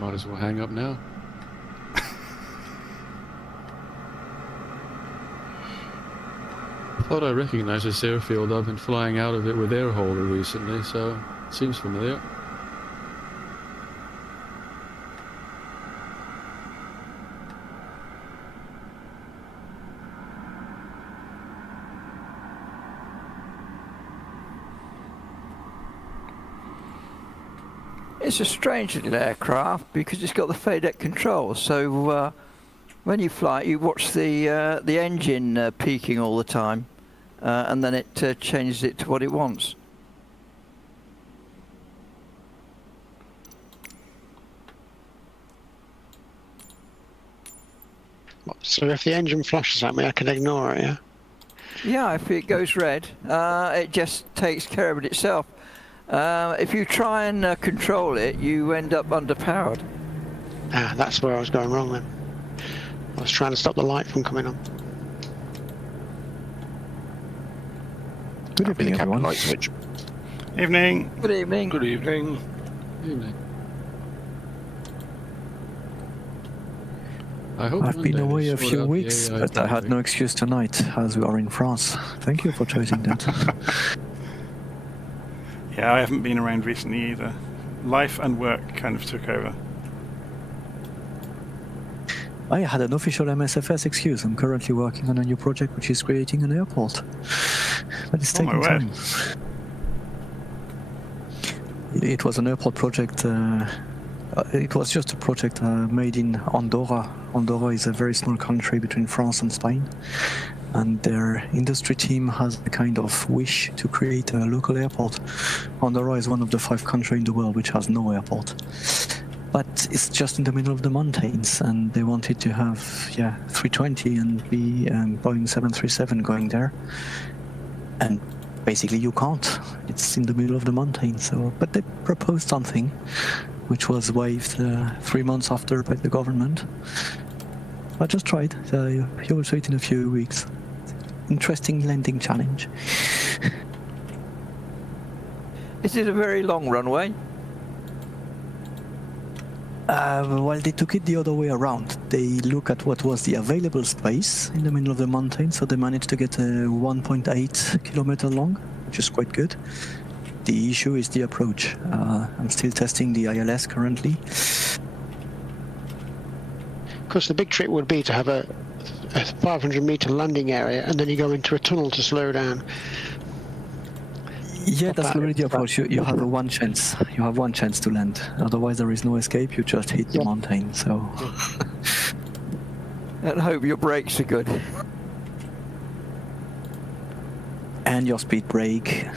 Might as well hang up now. I thought I recognized this airfield. I've been flying out of it with air holder recently, so it seems familiar. It's a strange little aircraft because it's got the FADEC controls. So when you fly, you watch the engine peaking all the time, and then it changes it to what it wants. So if the engine flashes at me, I can ignore it, yeah? Yeah, if it goes red, it just takes care of it itself. If you try and control it, you end up underpowered. Ah, that's where I was going wrong then. I was trying to stop the light from coming on. Good evening, everyone. Light switch. Evening. Good evening. Good evening. Evening. I hope I've been Monday away they a sort few out the weeks, AI but I had traffic. no excuse tonight, as we are in France. Thank you for choosing that. Yeah, I haven't been around recently either. Life and work kind of took over. I had an official MSFS excuse. I'm currently working on a new project which is creating an airport. But it's Oh my taking word. time. It was an airport project. It was just a project made in Andorra. Andorra is a very small country between France and Spain. And their industry team has a kind of wish to create a local airport. Andorra is one of the 5 countries in the world which has no airport. But it's just in the middle of the mountains, and they wanted to have 320 and be Boeing 737 going there. And basically you can't. It's in the middle of the mountains. So, but they proposed something which was waived 3 months after by the government. I just tried. You will see it in a few weeks. Interesting landing challenge. Is it a very long runway? Well, they took it the other way around. They look at what was the available space in the middle of the mountain, so they managed to get a 1.8 kilometer long, which is quite good. The issue is the approach. I'm still testing the ILS currently. Of course, the big trick would be to have a 500-meter landing area, and then you go into a tunnel to slow down. Yeah, that's really the approach. You have one chance. You have one chance to land. Otherwise, there is no escape. You just hit the mountain. So. And hope your brakes are good. And your speed brake.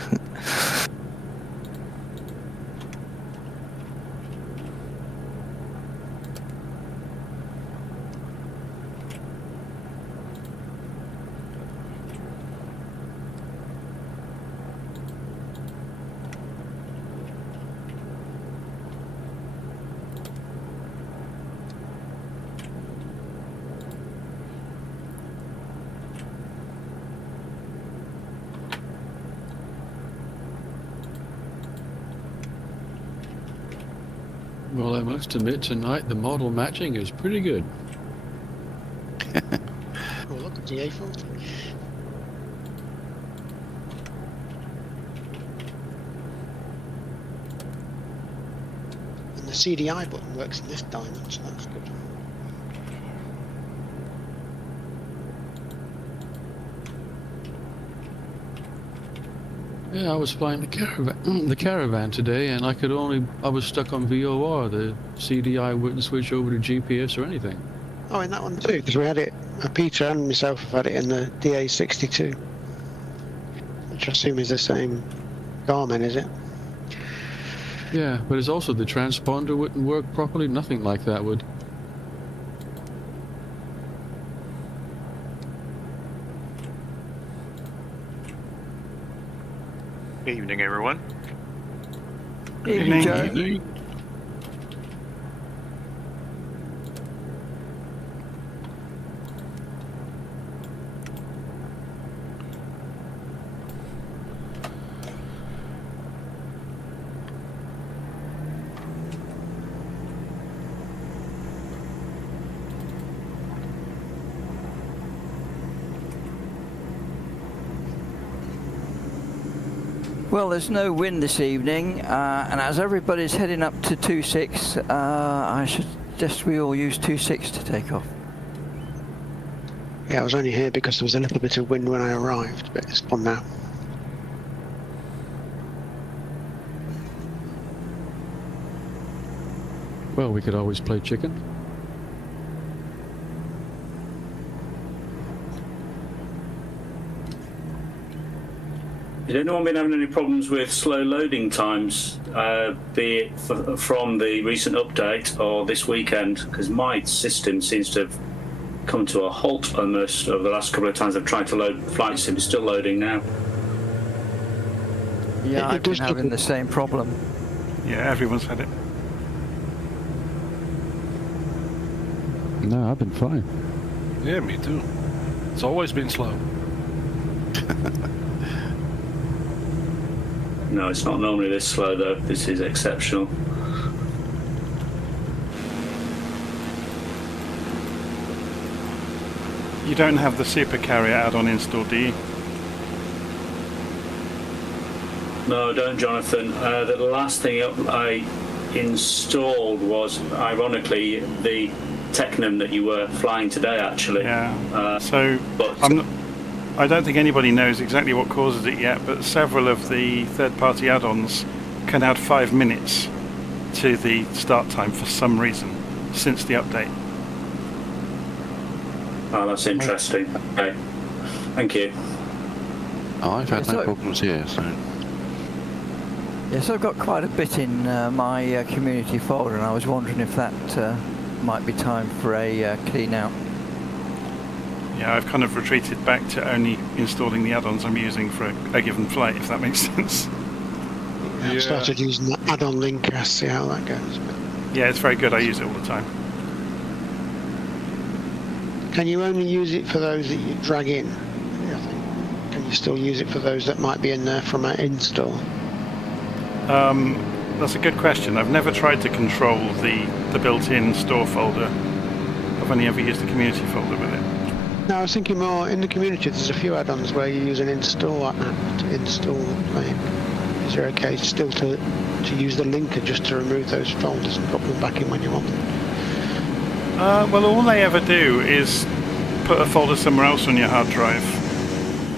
Well, I must admit tonight the model matching is pretty good. Oh, look at the A40. And the CDI button works in this diamond, so that's good. Yeah, I was flying the caravan today, and I was stuck on VOR. The CDI wouldn't switch over to GPS or anything. Oh, in that one too, because we had it, Peter and myself have had it in the DA62. Which I assume is the same Garmin, is it? Yeah, but it's also the transponder wouldn't work properly. Nothing like that would. Evening, everyone. Evening, Joe. Evening. Well, there's no wind this evening, and as everybody's heading up to 2.6, I should suggest we all use 2.6 to take off. Yeah, I was only here because there was a little bit of wind when I arrived, but it's gone now. Well, we could always play chicken. Has anyone been having any problems with slow loading times, be it from the recent update or this weekend? Because my system seems to have come to a halt almost over the last couple of times I've tried to load Flight Sim. It's still loading now. Yeah, I've been having the same problem. Yeah, everyone's had it. No, I've been fine. Yeah, me too. It's always been slow. No, it's not normally this slow though. This is exceptional. You don't have the Super Carrier add-on installed, do you? No, don't, Jonathan. The last thing I installed was, ironically, the Technum that you were flying today, actually. Yeah. But I don't think anybody knows exactly what causes it yet, but several of the third-party add-ons can add 5 minutes to the start time for some reason since the update. Oh, that's interesting. Okay. Thank you. Oh, I've had no problems here, so... Yes, I've got quite a bit in my community folder, and I was wondering if that might be time for a clean out. Yeah, I've kind of retreated back to only installing the add-ons I'm using for a given flight, if that makes sense. Yeah, I've started using the add-on linker, see how that goes. Yeah, it's very good. I use it all the time. Can you only use it for those that you drag in? I think. Can you still use it for those that might be in there from an install? That's a good question. I've never tried to control the built-in store folder. I've only ever used the community folder with it. No, I was thinking more in the community. There's a few add-ons where you use an install app to install the plane. Is it okay still to use the linker just to remove those folders and drop them back in when you want them? Well, all they ever do is put a folder somewhere else on your hard drive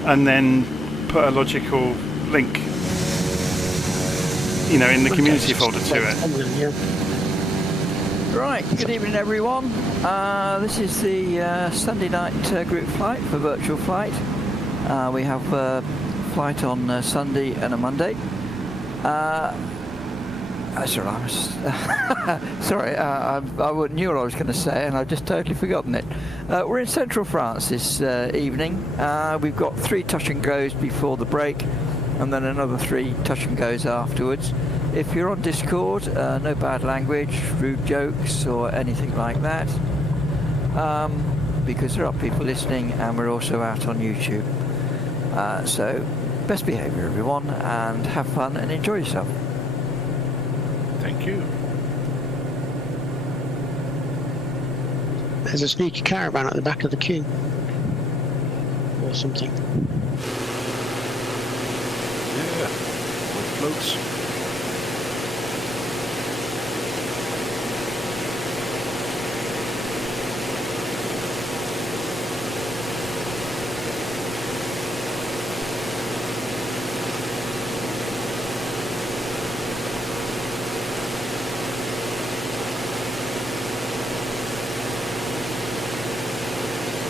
and then put a logical link, you know, in the community folder to it. Right, good evening everyone. This is the Sunday night group flight for Virtual Flight. We have a flight on Sunday and a Monday. Sorry, I knew what I was going to say and I've just totally forgotten it. We're in central France this evening. We've got 3 touch and goes before the break and then another 3 touch and goes afterwards. If you're on Discord, no bad language, rude jokes or anything like that, because there are people listening and we're also out on YouTube. So best behaviour everyone, and have fun and enjoy yourself. Thank you. There's a sneaky caravan at the back of the queue. Or something. Yeah. With floats.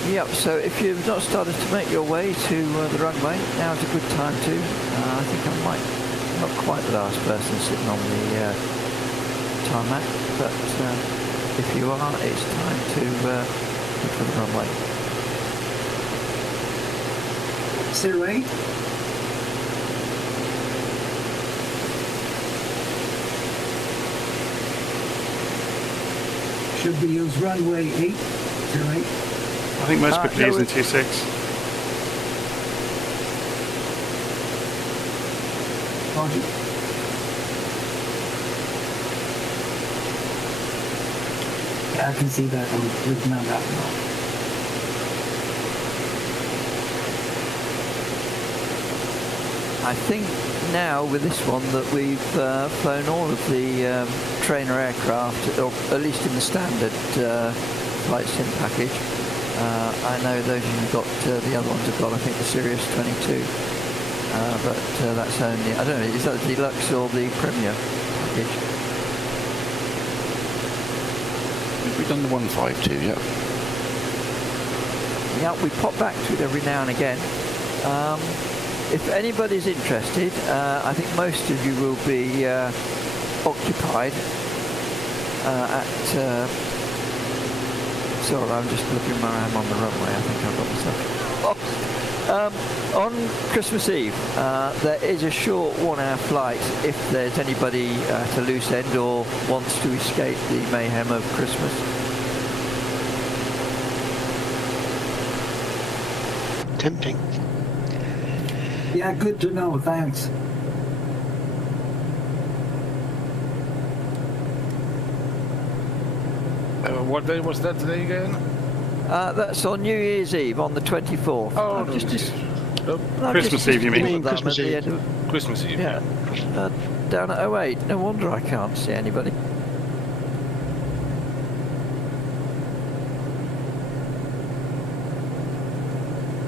Yep, so if you've not started to make your way to the runway, now's a good time to. I think I might, not quite the last person sitting on the tarmac, but if you are, it's time to head for the runway. Silhouette. Should we use runway 8? Silhouette. I think most people are using 2.6. Pardon? Yeah, I can see that on LittleNavMap now. I think now with this one that we've flown all of the trainer aircraft, or at least in the standard flight sim package. I know those of you who've got the other ones have got, I think, the Sirius 22, but that's only, I don't know, is that the deluxe or the Premier package? We've done the 152, yeah. Yeah, we pop back to it every now and again. If anybody's interested, I think most of you will be occupied at... sorry, I'm just looking where I am on the runway. I think I've got myself lost. On Christmas Eve, there is a short 1-hour flight if there's anybody at a loose end or wants to escape the mayhem of Christmas. Tempting. Yeah, good to know, thanks. What day was that today again? That's on New Year's Eve, on the 24th. Oh, I'm Christmas Eve, you mean? Christmas Eve. Christmas Eve. Yeah. Down at 08. No wonder I can't see anybody.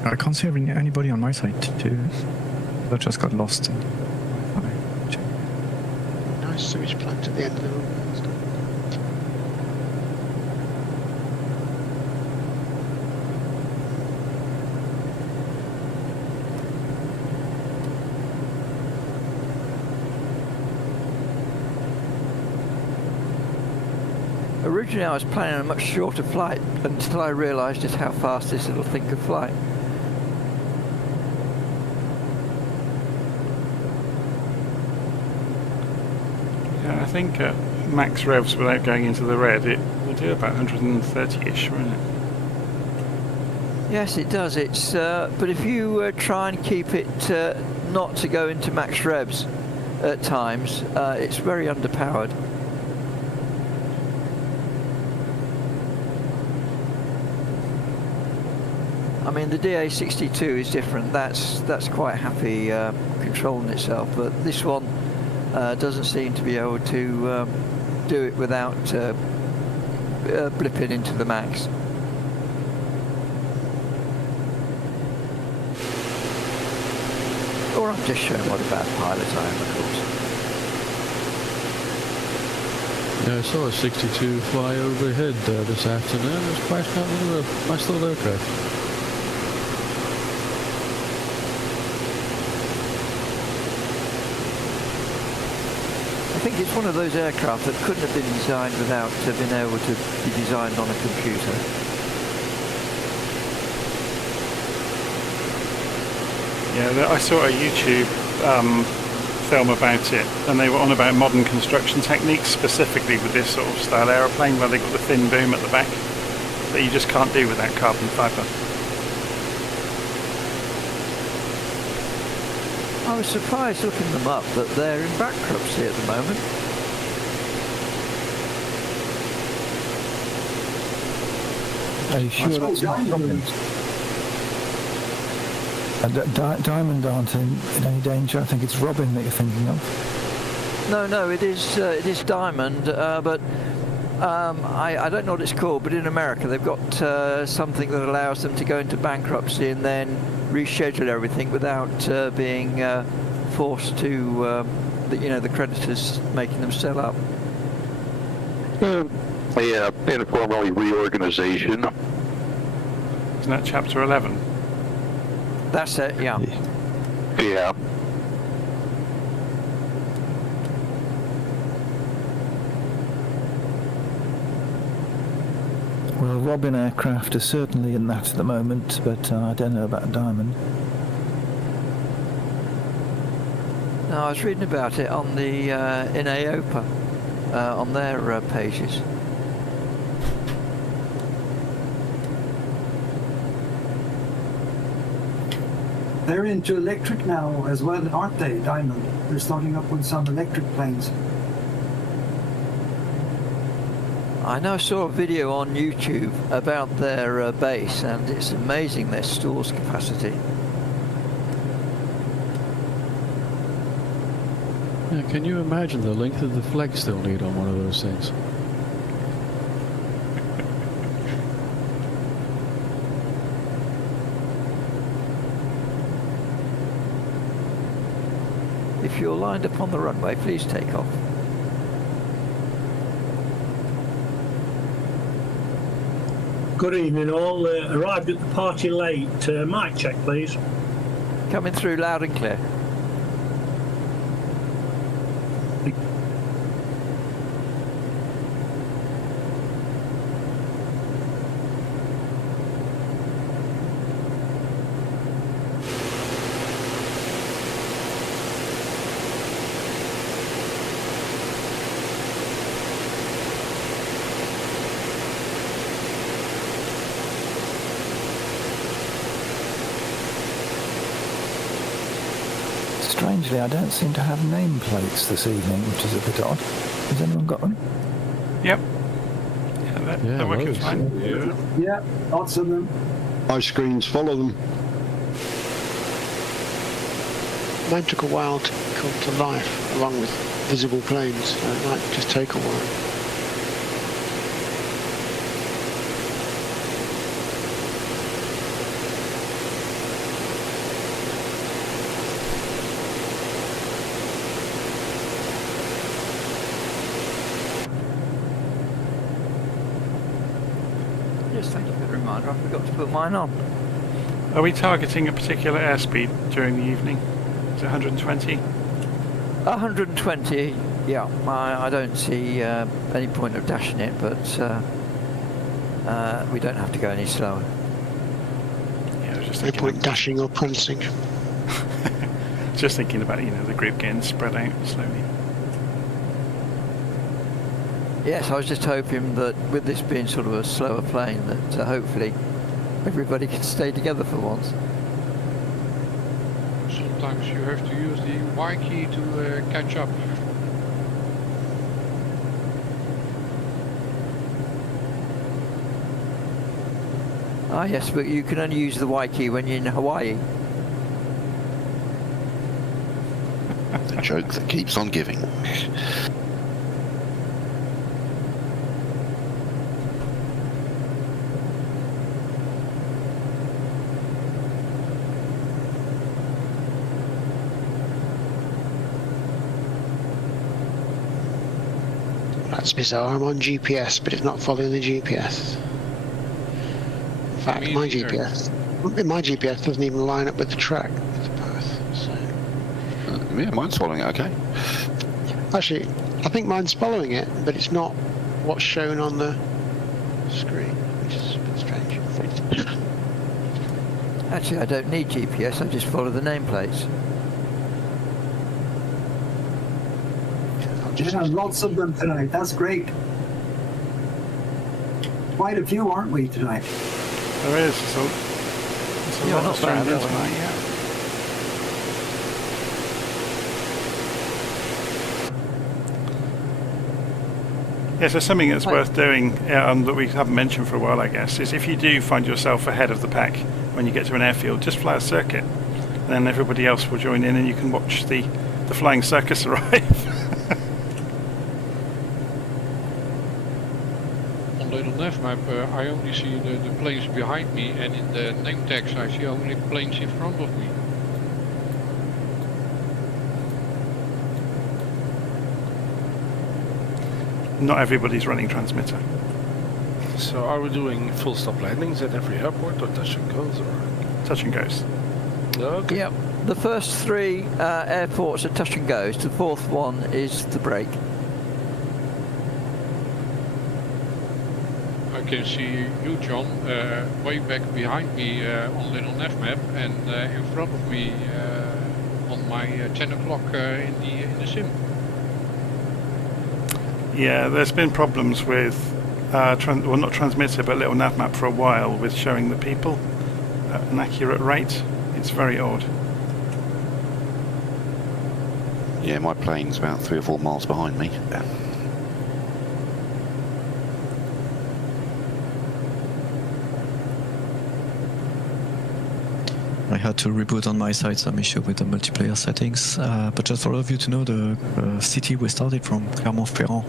I can't see anybody on my side too. I just got lost. Nice sewage plant at the end of the room. Originally I was planning a much shorter flight until I realised just how fast this little thing could fly. Yeah, I think at max revs without going into the red, it will do about 130-ish, won't it? Yes, it does. It's but if you try and keep it not to go into max revs at times, it's very underpowered. I mean, the DA62 is different. That's quite happy controlling itself, but this one doesn't seem to be able to do it without blipping into the max. Or I'm just showing what a bad pilot I am, of course. Yeah, I saw a 62 fly overhead this afternoon. It was quite a nice little aircraft. I think it's one of those aircraft that couldn't have been designed without being able to be designed on a computer. Yeah, I saw a YouTube film about it, and they were on about modern construction techniques, specifically with this sort of style aeroplane, where they got the thin boom at the back that you just can't do without carbon fibre. I was surprised looking them up that they're in bankruptcy at the moment. Are you sure that's not Robin? Diamond aren't in any danger. I think it's Robin that you're thinking of. No, it is Diamond, but I don't know what it's called, but in America they've got something that allows them to go into bankruptcy and then reschedule everything without being forced to, the creditors making them sell up. Yeah, informally reorganization. Isn't that Chapter 11? That's it, yeah. Yeah. Well, Robin aircraft are certainly in that at the moment, but I don't know about Diamond. No, I was reading about it on the in AOPA on their pages. They're into electric now as well, aren't they, Diamond? They're starting up with some electric planes. I know I saw a video on YouTube about their base, and it's amazing their stores capacity. Yeah, can you imagine the length of the flex they'll need on one of those things? If you're lined up on the runway, please take off. Good evening all. Arrived at the party late. Mic check please. Coming through loud and clear. Strangely, I don't seem to have nameplates this evening, which is a bit odd. Has anyone got them? Yep. Yeah, that working loads. fine. Yeah, lots of them. My screens follow them. Mine took a while to come to life, along with visible planes, so it might just take a while. Yes, thank you for the reminder. I forgot to put mine on. Are we targeting a particular airspeed during the evening? Is it 120? 120, yeah. I don't see any point of dashing it, but we don't have to go any slower. Yeah, I was just No thinking, point dashing or prancing. just thinking about, you know, the group getting spread out slowly. Yes, I was just hoping that with this being sort of a slower plane, that hopefully everybody can stay together for once. Sometimes you have to use the Y key to catch up. Ah yes, but you can only use the Y key when you're in Hawaii. The joke that keeps on giving. That's bizarre. I'm on GPS, but it's not following the GPS. In fact, Me my neither. GPS doesn't even line up with the track, with the path. So, Yeah, mine's following it okay. actually, I think mine's following it, but it's not what's shown on the screen, which is a bit strange. Actually, I don't need GPS, I just follow the nameplates. Yeah, lots of them tonight. That's great. Quite a few, aren't we, tonight? There is. It's a Yeah, lot not of bad, strangers that tonight, yeah. Yeah, so something that's worth doing that we haven't mentioned for a while, I guess, is if you do find yourself ahead of the pack when you get to an airfield, just fly a circuit. And then everybody else will join in and you can watch the flying circus arrive. On LittleNavMap, I only see the planes behind me, and in the name tags I see only planes in front of me. Not everybody's running transmitter. So are we doing full stop landings at every airport, or touch and goes, or? Touch and goes. Okay. Yep. The first three airports are touch and goes. The fourth one is the break. I can see you, John, way back behind me on LittleNavMap, and in front of me on my 10 o'clock in the sim. Yeah, there's been problems with, well, not transmitter, but LittleNavMap for a while with showing the people at an accurate rate. It's very odd. Yeah, my plane's about 3 or 4 miles behind me. had to reboot on my side some issue with the multiplayer settings. But just for all of you to know, the city we started from, Clermont-Ferrand,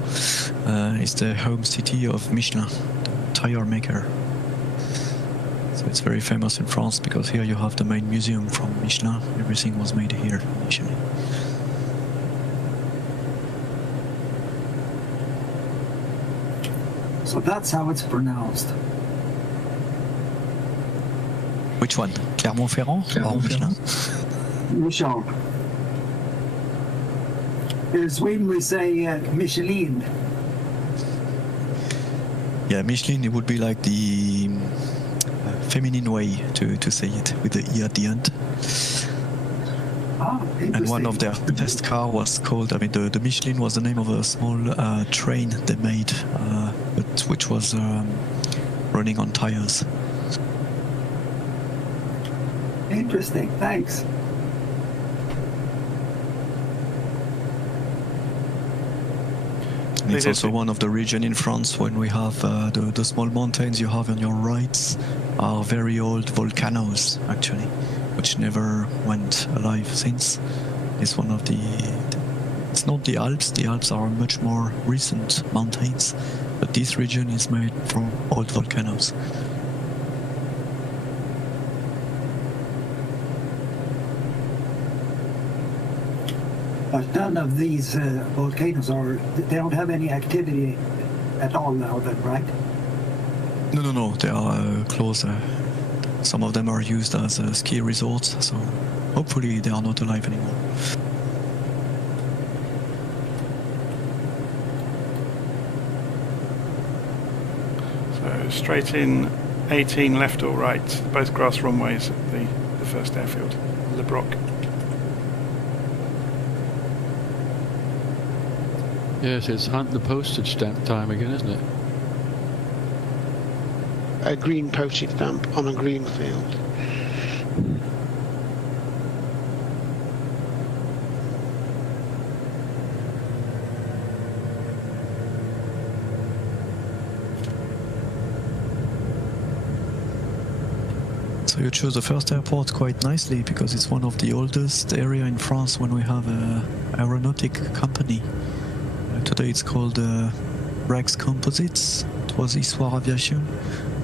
is the home city of Michelin, the tire maker. So it's very famous in France because here you have the main museum from Michelin. Everything was made here initially. So that's how it's pronounced. Which one? Clermont-Ferrand or Michelin? Michelin. In Sweden we say Michelin. Yeah, Michelin, it would be like the feminine way to say it, with the E at the end. Ah, and one of their test car was called, the Michelin was the name of a small train they made, but which was running on tires. Interesting, thanks. And it's also one of the regions in France when we have the small mountains you have on your right are very old volcanoes, actually, which never went alive since. It's one of it's not the Alps are much more recent mountains, but this region is made from old volcanoes. But none of these volcanoes they don't have any activity at all now then, right? No, they are close. Some of them are used as ski resorts, so hopefully they are not alive anymore. So straight in 18 left or right, both grass runways at the first airfield, Le Broc. Yes, it's the postage stamp time again, isn't it? A green postage stamp on a green field. So you chose the first airport quite nicely because it's one of the oldest area in France when we have an aeronautic company. Today it's called Rex Composites. It was Histoire Aviation,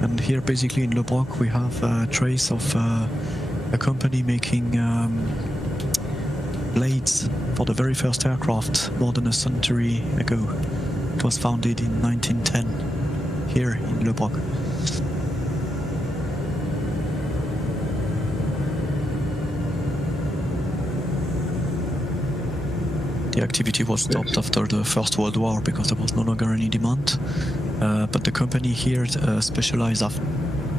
and here basically in Le Broc we have a trace of a company making blades for the very first aircraft more than a century ago. It was founded in 1910 here in Le Broc. The activity was stopped after the First World War because there was no longer any demand. But the company here specialized a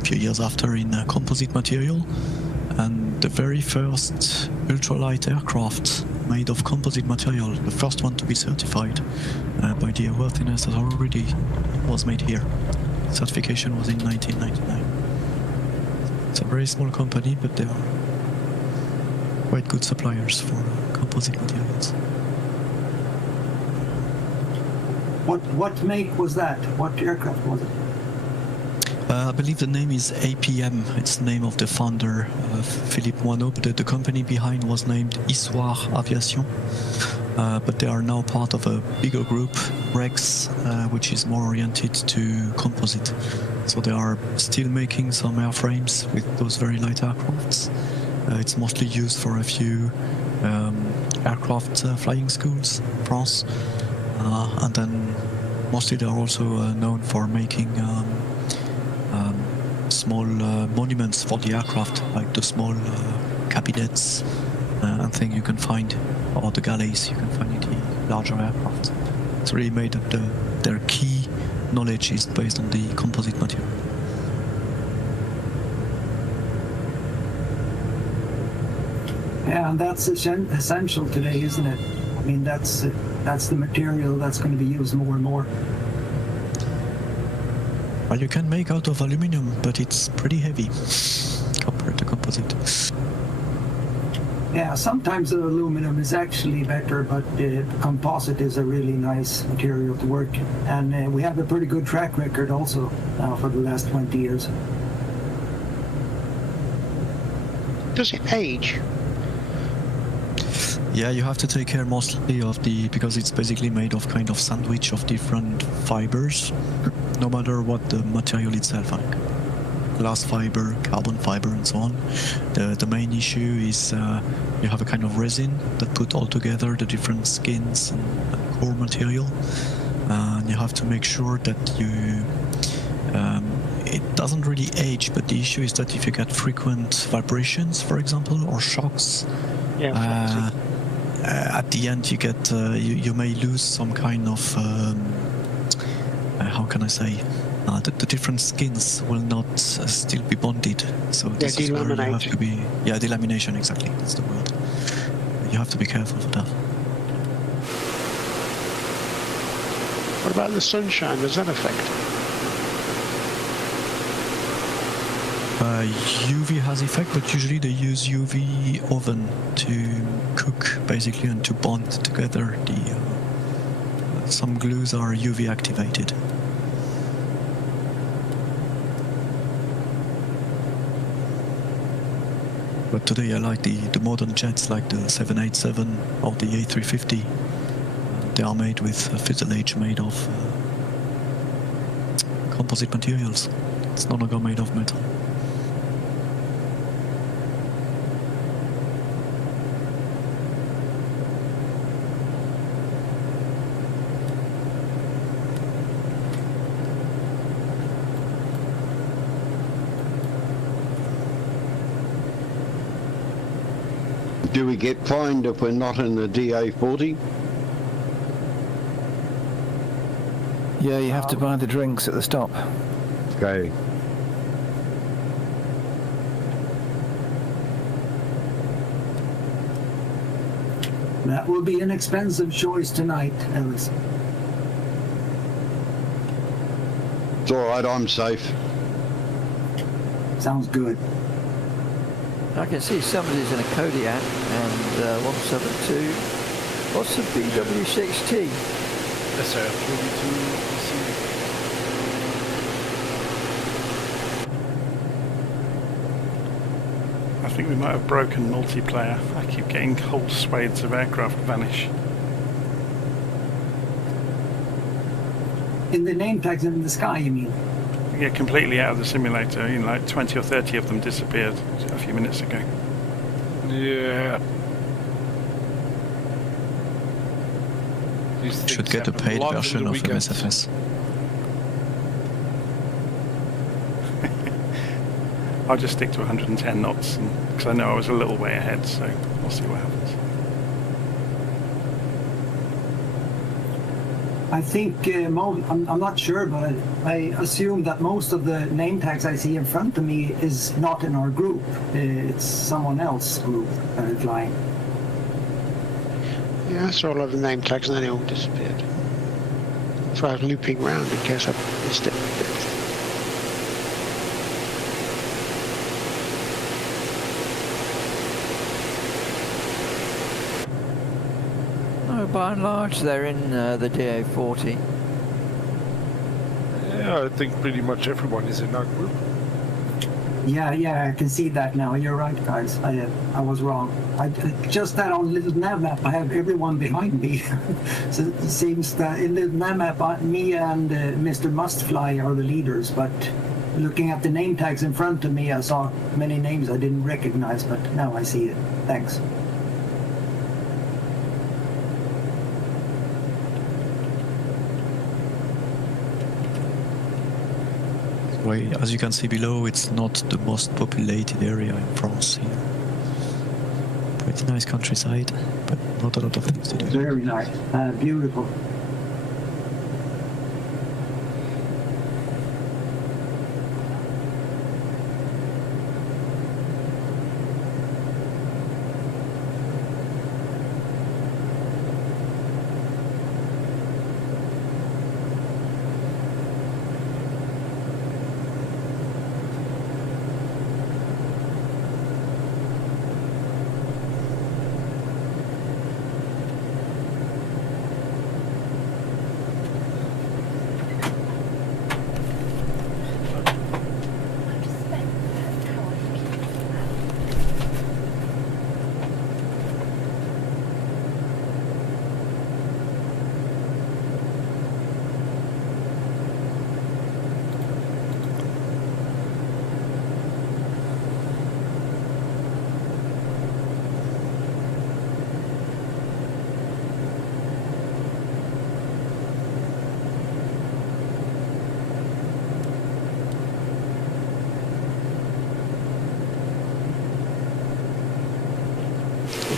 few years after in composite material, and the very first ultralight aircraft made of composite material, the first one to be certified by the airworthiness authority, was made here. Certification was in 1999. It's a very small company, but they are quite good suppliers for composite materials. What make was that? What aircraft was it? I believe the name is APM. It's the name of the founder, Philippe Moineau. But the company behind was named Histoire Aviation. But they are now part of a bigger group, Rex, which is more oriented to composite. So they are still making some airframes with those very light aircrafts. It's mostly used for a few aircraft flying schools in France. And then mostly they're also known for making small monuments for the aircraft, like the small cabinets and things you can find, or the galleys you can find in the larger aircraft. It's really made up their key knowledge is based on the composite material. Yeah, and that's essential today, isn't it? I mean, that's the material that's going to be used more and more. Well, you can make out of aluminum, but it's pretty heavy compared to composite. Yeah, sometimes the aluminum is actually better, but composite is a really nice material to work in. And we have a pretty good track record also now for the last 20 years. Does it age? Yeah, you have to take care mostly of because it's basically made of kind of sandwich of different fibers, no matter what the material itself, like glass fiber, carbon fiber, and so on. The main issue is you have a kind of resin that put all together the different skins and core material, and you have to make sure that it doesn't really age, but the issue is that if you get frequent vibrations, for example, or shocks, at the end you get you may lose some kind of how can I say, the different skins will not still be bonded, so this is where you have to be, delamination, exactly, that's the word. You have to be careful for that. What about the sunshine? Does that affect? UV has effect, but usually they use UV oven to cook, basically, and to bond together. Some glues are UV activated. But today I like the modern jets, like the 787 or the A350. They are made with a fuselage made of composite materials. It's no longer made of metal. Do we get fined if we're not in the DA40? Yeah, you have to buy the drinks at the stop. Okay. That will be an expensive choice tonight, Ellis. It's all right, I'm safe. Sounds good. I can see somebody's in a Kodiak and 172. What's the BW6T? Yes, sir. 42 I think we might have broken multiplayer. I keep getting whole swathes of aircraft vanish. In the name tags in the sky, you mean? Yeah, completely out of the simulator. You know, like 20 or 30 of them disappeared a few minutes ago. Yeah. Should get a paid version of MSFS. I'll just stick to 110 knots because I know I was a little way ahead, so we'll see what happens. I think, I'm not sure, but I assume that most of the name tags I see in front of me is not in our group. It's someone else's group flying. Yeah, I saw a lot of the name tags and then they all disappeared. So I was looping round in case I missed it. No, by and large they're in the DA40. Yeah, I think pretty much everyone is in our group. Yeah, I can see that now. You're right, guys. I was wrong. Just that on LittleNavMap, I have everyone behind me. So it seems that in LittleNavMap, me and Mr. Mustfly are the leaders, but looking at the name tags in front of me, I saw many names I didn't recognize, but now I see it. Thanks. As you can see below, it's not the most populated area in France here. Pretty nice countryside, but not a lot of things to do. Very nice. Beautiful.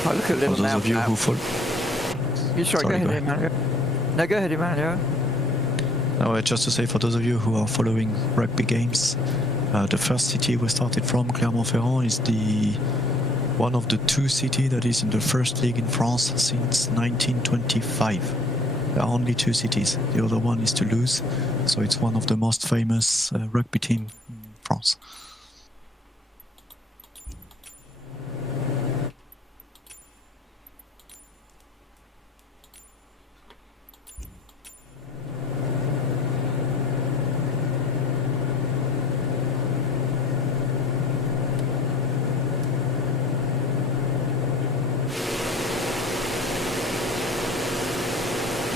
I look at For those of you who follow... Sorry, go ahead, Emmanuel. No, go ahead, Emmanuel. No, just to say, for those of you who are following rugby games, the first city we started from, Clermont-Ferrand, is one of the two cities that is in the first league in France since 1925. There are only two cities. The other one is Toulouse, so it's one of the most famous rugby teams in France.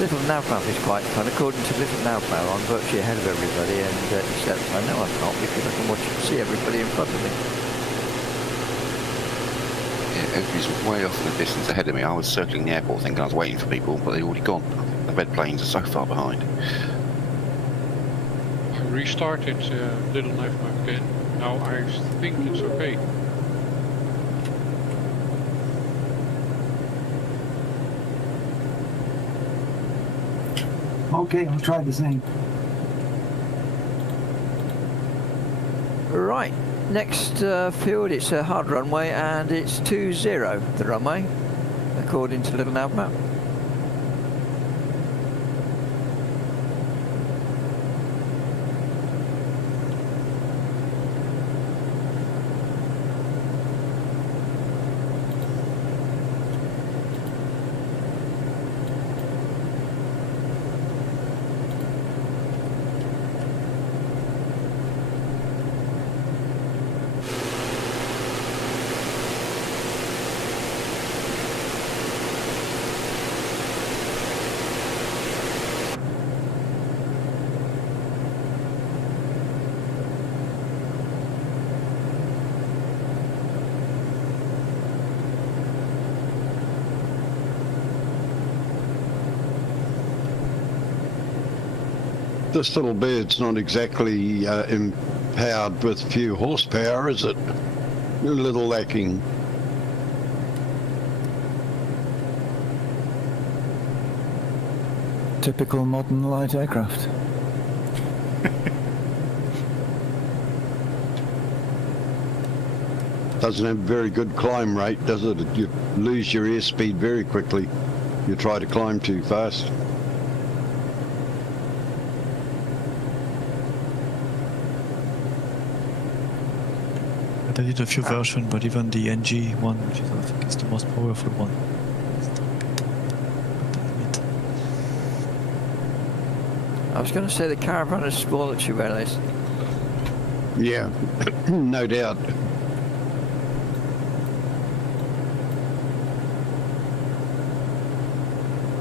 LittleNavMap is quite fun. According to LittleNavMap, I'm virtually ahead of everybody, and except I know I can't because I can see everybody in front of me. Yeah, everybody's way off in the distance ahead of me. I was circling the airport thinking I was waiting for people, but they'd already gone. The red planes are so far behind. I restarted LittleNavMap again. Now I think it's okay. Okay, I'll try the same. Right, next field, it's a hard runway, and it's 20, the runway, according to LittleNavMap. This little bird's not exactly empowered with few horsepower, is it? A little lacking. Typical modern light aircraft. Doesn't have very good climb rate, does it? You lose your airspeed very quickly. You try to climb too fast. They did a few versions, but even the NG one, which is, I think is the most powerful one. I was going to say the Caravan is smaller to Chihuahuas. Yeah, no doubt.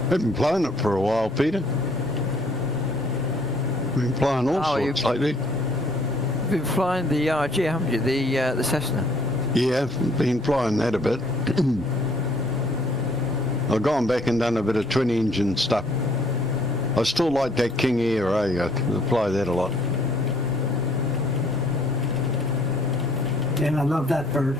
I've been flying it for a while, Peter. I've been flying all sorts lately. You've been flying the RG, haven't you? The Cessna. Yeah, I've been flying that a bit. I've gone back and done a bit of twin engine stuff. I still like that King Air, I fly that a lot. And I love that bird.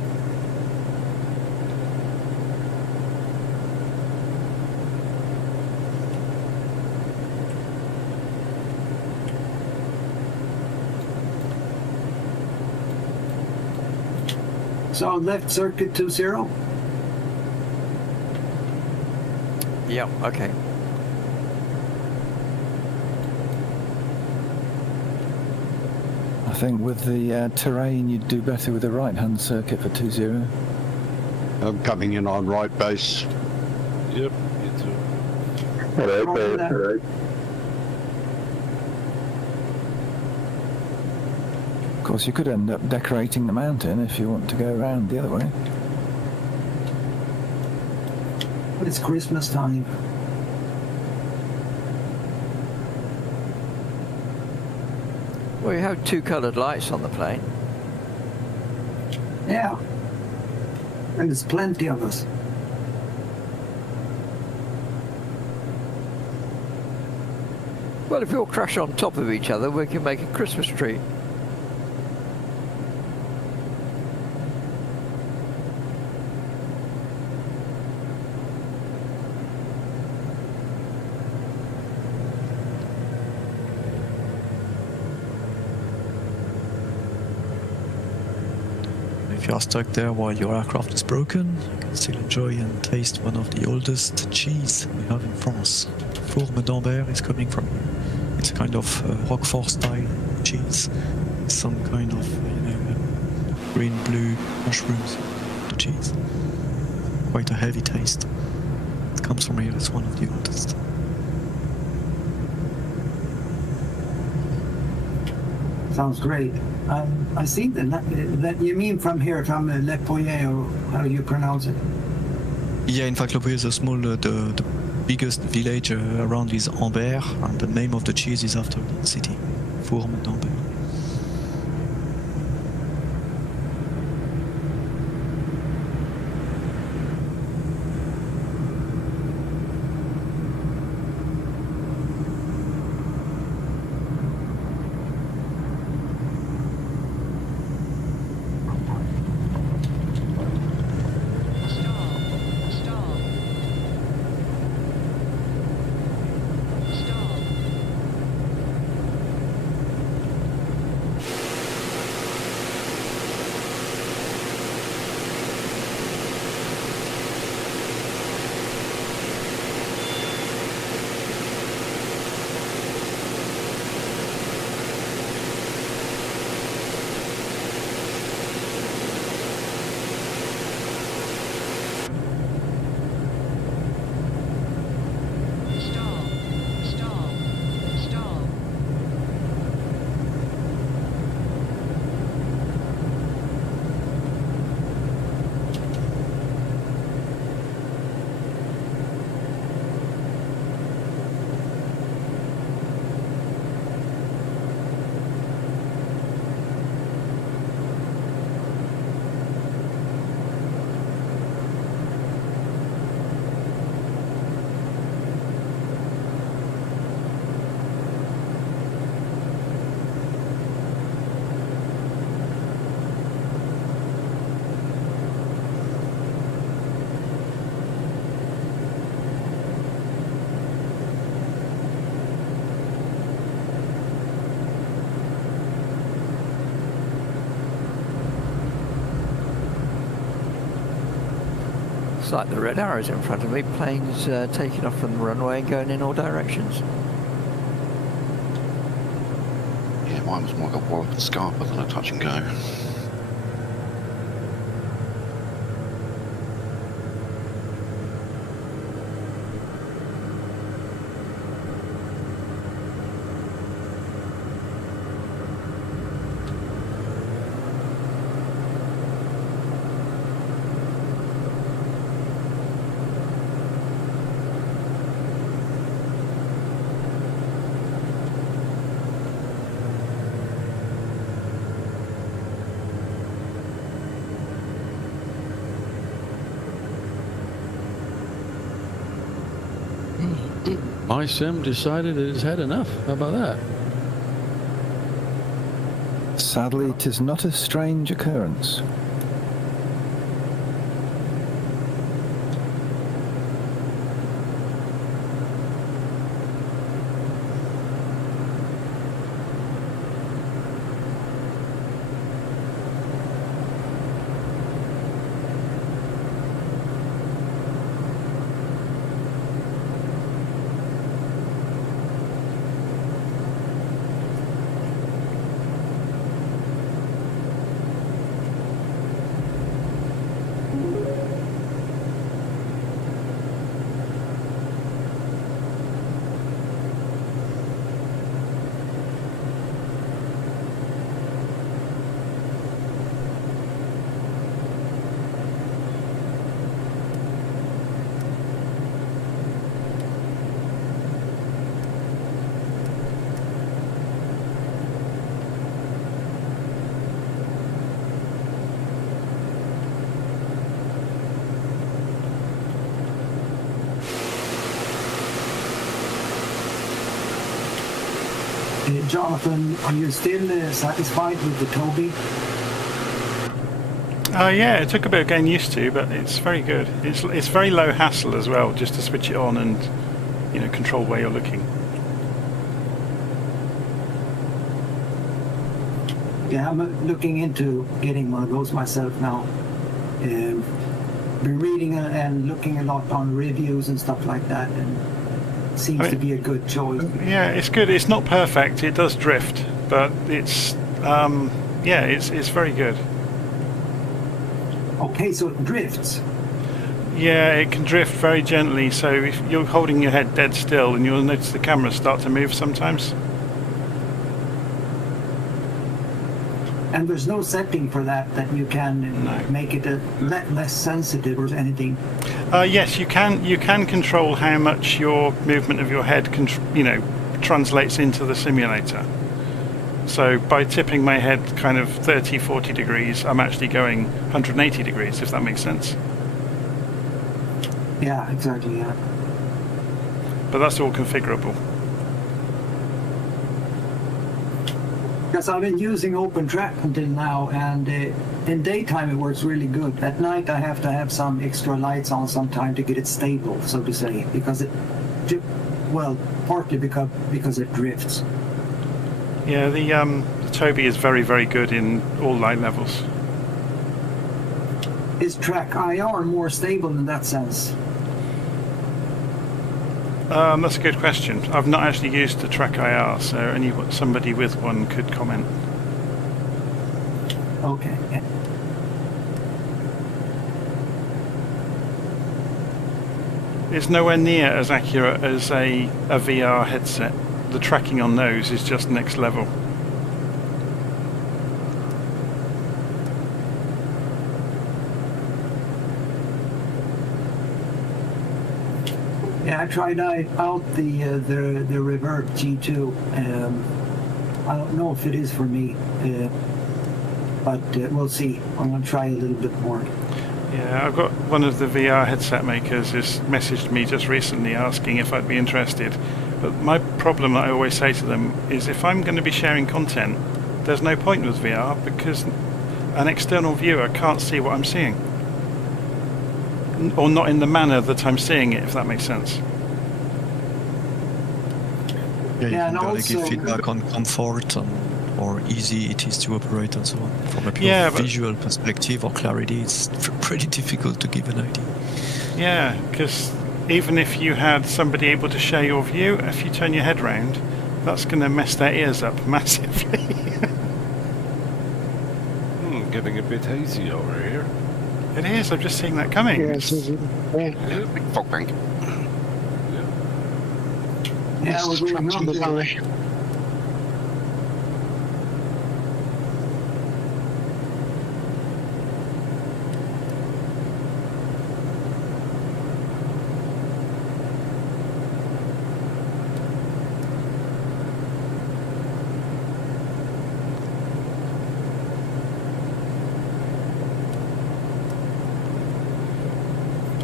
So left circuit 20. Yeah, okay. I think with the terrain, you'd do better with a right-hand circuit for 20. I'm coming in on right base. Yep, me too. Hello. Of course, you could end up decorating the mountain if you want to go around the other way. But it's Christmas time. Well, you have two coloured lights on the plane. Yeah. And there's plenty of us. Well, if we all crash on top of each other, we can make a Christmas tree. if you are stuck there while your aircraft is broken, you can still enjoy and taste one of the oldest cheese we have in France. Fourme d'Ambert is coming from here. It's a kind of Roquefort style cheese. Some kind of green-blue mushrooms in the cheese. Quite a heavy taste. It comes from here, it's one of the oldest. Sounds great. I see that you mean from here, from Le Poyer, or how you pronounce it? Yeah, in fact, Le Poyer is a small, the biggest village around is Ambert, and the name of the cheese is after the city, Fourme d'Ambert. It's like the red arrows in front of me, planes taking off from the runway and going in all directions. Yeah, mine was more like a wallop and scarper than a touch and go. My sim decided it has had enough. How about that? Sadly, 'tis not a strange occurrence. Jonathan, are you still satisfied with the Tobii? Yeah, it took a bit of getting used to, but it's very good. It's very low hassle as well, just to switch it on and control where you're looking. Yeah, I'm looking into getting one of those myself now. Been reading and looking a lot on reviews and stuff like that, and it seems to be a good choice. Yeah, it's good. It's not perfect. It does drift, but it's it's very good. Okay, so it drifts. Yeah, it can drift very gently. So if you're holding your head dead still, and you'll notice the camera start to move sometimes. And there's no setting for that you can make it less sensitive or anything. Yes, you can. You can control how much your movement of your head translates into the simulator. So by tipping my head kind of 30, 40 degrees, I'm actually going 180 degrees, if that makes sense. Yeah, exactly. Yeah. But that's all configurable. Because I've been using OpenTrack until now, and in daytime it works really good. At night I have to have some extra lights on sometime to get it stable, so to say, because partly because it drifts. Yeah, the Tobii is very, very good in all light levels. Is Track IR more stable in that sense? That's a good question. I've not actually used the Track IR, so somebody with one could comment. Okay. Yeah. It's nowhere near as accurate as a VR headset. The tracking on those is just next level. Yeah, I tried out the Revert G2. I don't know if it is for me, but we'll see. I'm going to try a little bit more. Yeah, I've got one of the VR headset makers has messaged me just recently asking if I'd be interested. But my problem that I always say to them is if I'm going to be sharing content, there's no point with VR because an external viewer can't see what I'm seeing. Or not in the manner that I'm seeing it, if that makes sense. Yeah, you and can barely also give feedback on comfort or easy it is to operate and so on. From a pure visual perspective or clarity, it's pretty difficult to give an idea. Yeah, because even if you had somebody able to share your view, if you turn your head round, that's going to mess their ears up massively. Getting a bit hazy over here. It is, I'm just seeing that coming. Yes, Big fog bank. Yeah, we're going on the there. valley.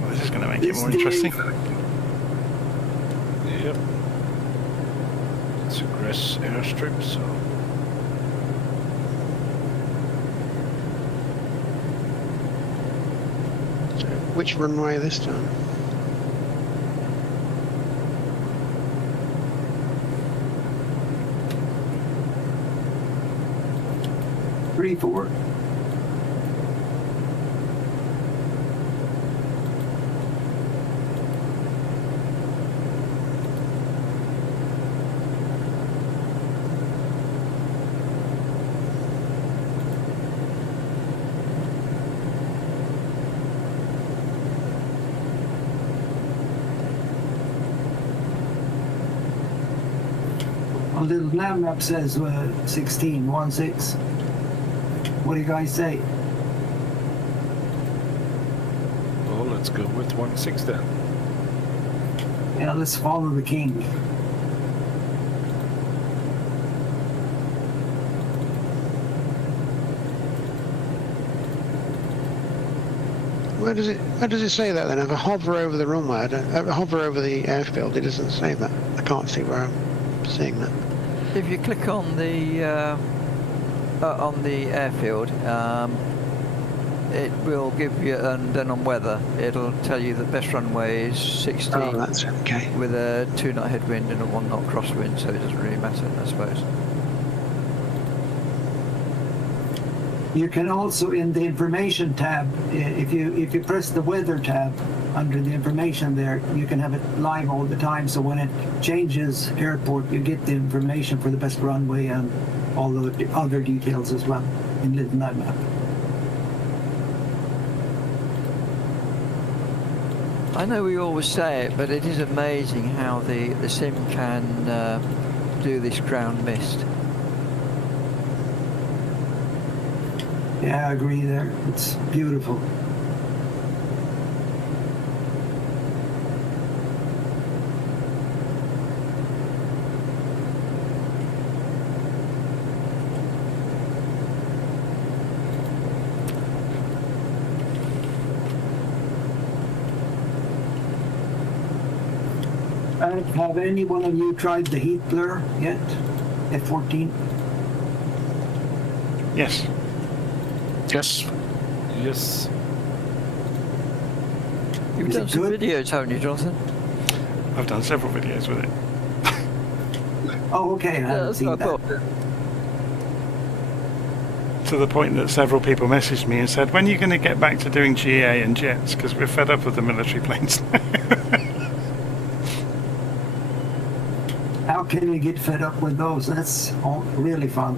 This is going to make it more interesting. Yep. It's a grass airstrip, so. So, which runway this time? Three, four. A little LittleNavMap says 16. What do you guys say? Well, let's go with 1.6 then. Yeah, let's follow the king. Where does it say that then? If I hover over the runway, hover over the airfield, it doesn't say that. I can't see where I'm seeing that. If you click on the airfield, it will give you, and then on weather, it'll tell you the best runway is 16. Oh, that's okay. With a 2-knot headwind and a 1-knot crosswind, so it doesn't really matter, I suppose. You can also, in the information tab, if you press the weather tab under the information there, you can have it live all the time. So when it changes airport, you get the information for the best runway and all the other details as well in LittleNavMap. I know we always say it, but it is amazing how the sim can do this ground mist. Yeah, I agree there. It's beautiful. Have any one of you tried the heat blur yet? F14? Yes. Yes. Yes. You've done some videos, haven't you, Jonathan? I've done several videos with it. Oh, okay. I haven't seen that. To the point that several people messaged me and said, when are you going to get back to doing GA and jets? Because we're fed up with the military planes now. How can you get fed up with those? That's really fun.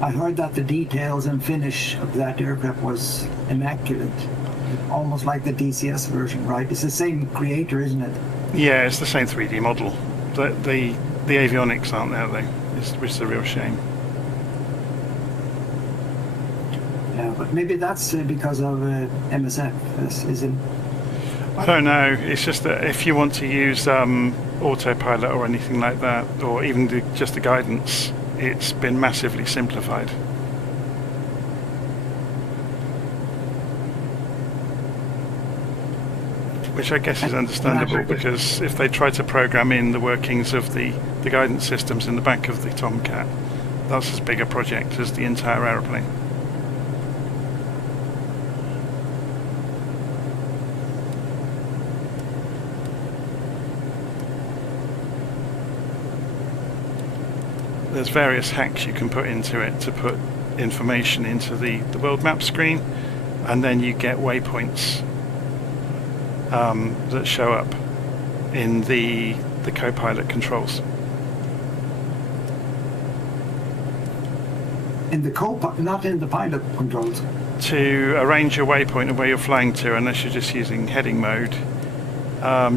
I heard that the details and finish of that aircraft was immaculate. Almost like the DCS version, right? It's the same creator, isn't it? Yeah, it's the same 3D model. The avionics aren't there though, which is a real shame. Yeah, but maybe that's because of MSF, isn't it? I don't know. It's just that if you want to use autopilot or anything like that, or even just the guidance, it's been massively simplified. Which I guess is understandable, because if they try to program in the workings of the guidance systems in the back of the Tomcat, that's as big a project as the entire aeroplane. There's various hacks you can put into it to put information into the world map screen, and then you get waypoints that show up in the co-pilot controls. In the co-pilot, not in the pilot controls. To arrange your waypoint and where you're flying to, unless you're just using heading mode,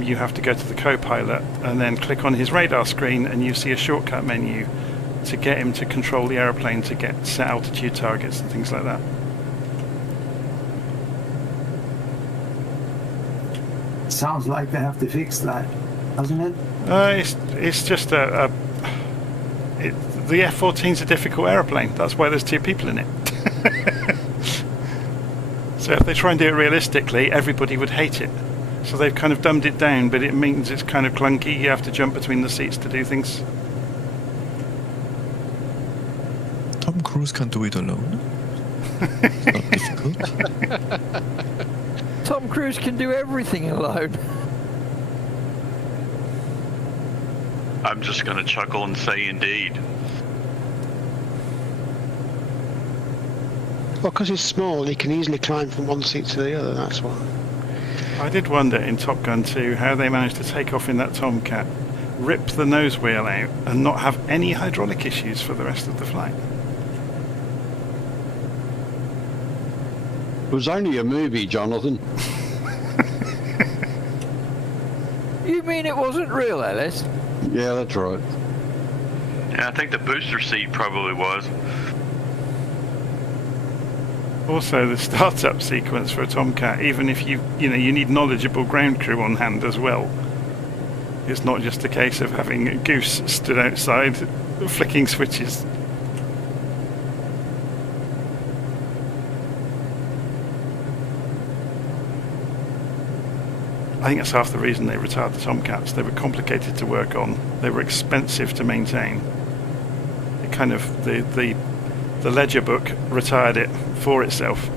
you have to go to the co-pilot and then click on his radar screen, and you see a shortcut menu to get him to control the aeroplane to get set altitude targets and things like that. Sounds like they have to fix that, doesn't it? It's just the F-14's a difficult aeroplane. That's why there's two people in it. So if they try and do it realistically, everybody would hate it. So they've kind of dumbed it down, but it means it's kind of clunky. You have to jump between the seats to do things. Tom Cruise can do it alone. It's not difficult. Tom Cruise can do everything alone. I'm just going to chuckle and say indeed. Well, because he's small, he can easily climb from one seat to the other, that's why. I did wonder in Top Gun 2 how they managed to take off in that Tomcat, rip the nose wheel out, and not have any hydraulic issues for the rest of the flight. It was only a movie, Jonathan. You mean it wasn't real, Ellis? Yeah, that's right. Yeah, I think the booster seat probably was. Also, the startup sequence for a Tomcat, even if you need knowledgeable ground crew on hand as well. It's not just a case of having a goose stood outside flicking switches. I think that's half the reason they retired the Tomcats. They were complicated to work on. They were expensive to maintain. It kind of the ledger book retired it for itself.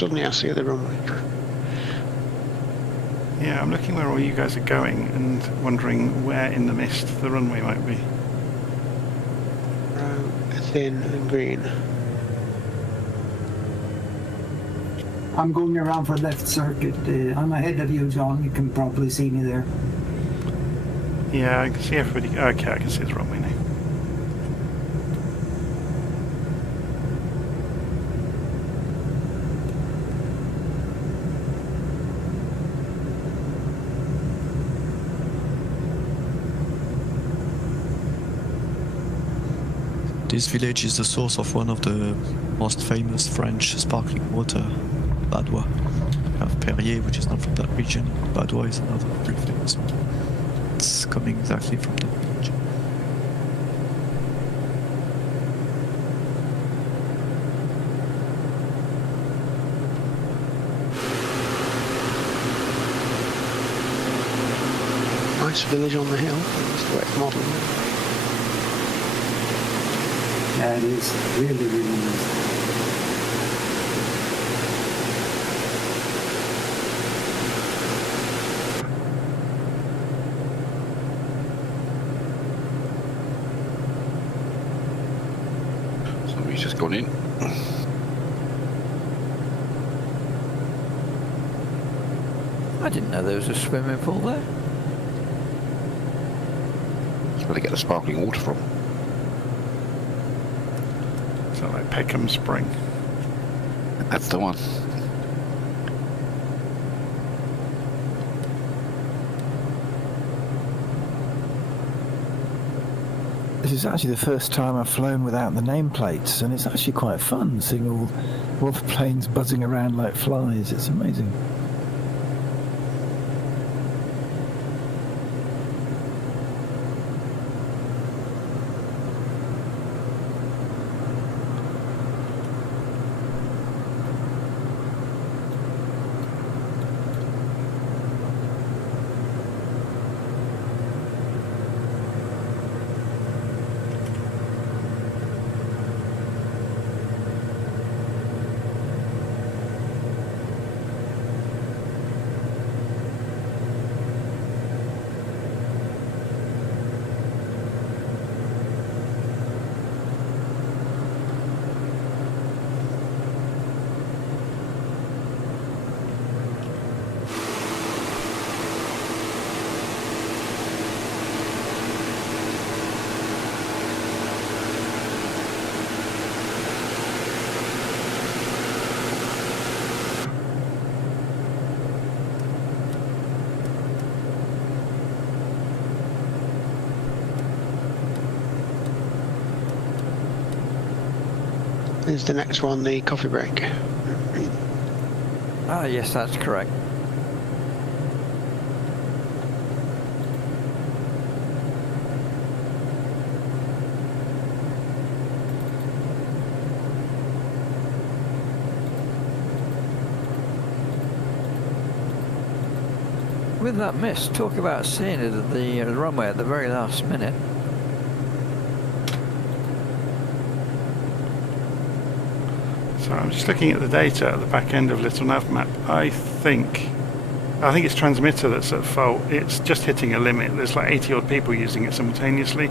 suddenly I see the runway. Yeah, I'm looking where all you guys are going and wondering where in the mist the runway might be. Thin and green. I'm going around for left circuit. I'm ahead of you, John. You can probably see me there. Yeah, I can see everybody. Okay, I can see the runway now. This village is the source of one of the most famous French sparkling water, Badois. We have Perrier, which is not from that region. Badois is another very famous one. It's coming exactly from that village. Nice village on the hill. That's the way it's modelled. Yeah, it is really, really nice. Somebody's just gone in. I didn't know there was a swimming pool there. That's where they get the sparkling water from. Is that like Peckham Spring? That's the one. This is actually the first time I've flown without the nameplates, and it's actually quite fun seeing all the planes buzzing around like flies. It's amazing. Is the next one the coffee break? Ah, yes, that's correct. With that mist, talk about seeing it at the runway at the very last minute. So I'm just looking at the data at the back end of LittleNavMap. I think it's transmitter that's at fault. It's just hitting a limit. There's like 80 odd people using it simultaneously,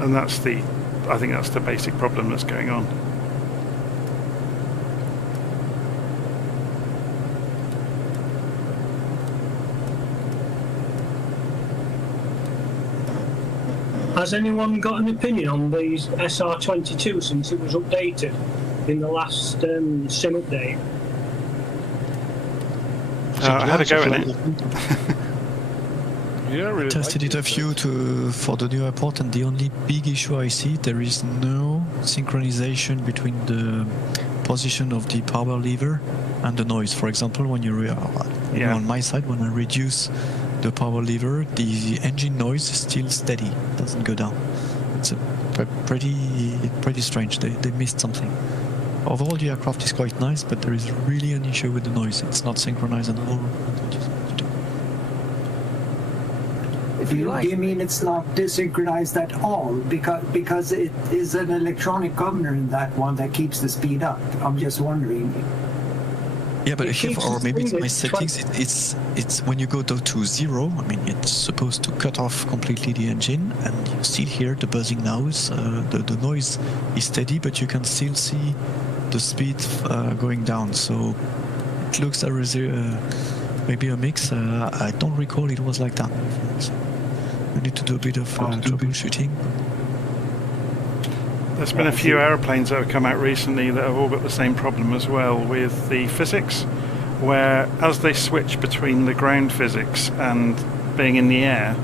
and I think that's the basic problem that's going on. Has anyone got an opinion on these SR22 since it was updated in the last sim update? I had a go in it. Yeah, really Tested it a few for the new airport, and the only big issue I see, there is no synchronization between the position of the power lever and the noise. For example, when on my side, when I reduce the power lever, the engine noise is still steady, it doesn't go down. It's pretty strange. They missed something. Overall, the aircraft is quite nice, but there is really an issue with the noise. It's not synchronized at all. if you like. Do you mean it's not desynchronized at all? Because it is an electronic governor in that one that keeps the speed up. I'm just wondering. Yeah, but if you, keeps or the maybe it's speed my at settings. It's when you go to 0. I mean, it's supposed to cut off completely the engine, and you still hear the buzzing noise. The noise is steady, but you can still see the speed going down. So it looks there is maybe a mix. I don't recall it was like that. So we need to do a bit of troubleshooting. There's been a few aeroplanes that have come out recently that have all got the same problem as well with the physics, where as they switch between the ground physics and being in the air,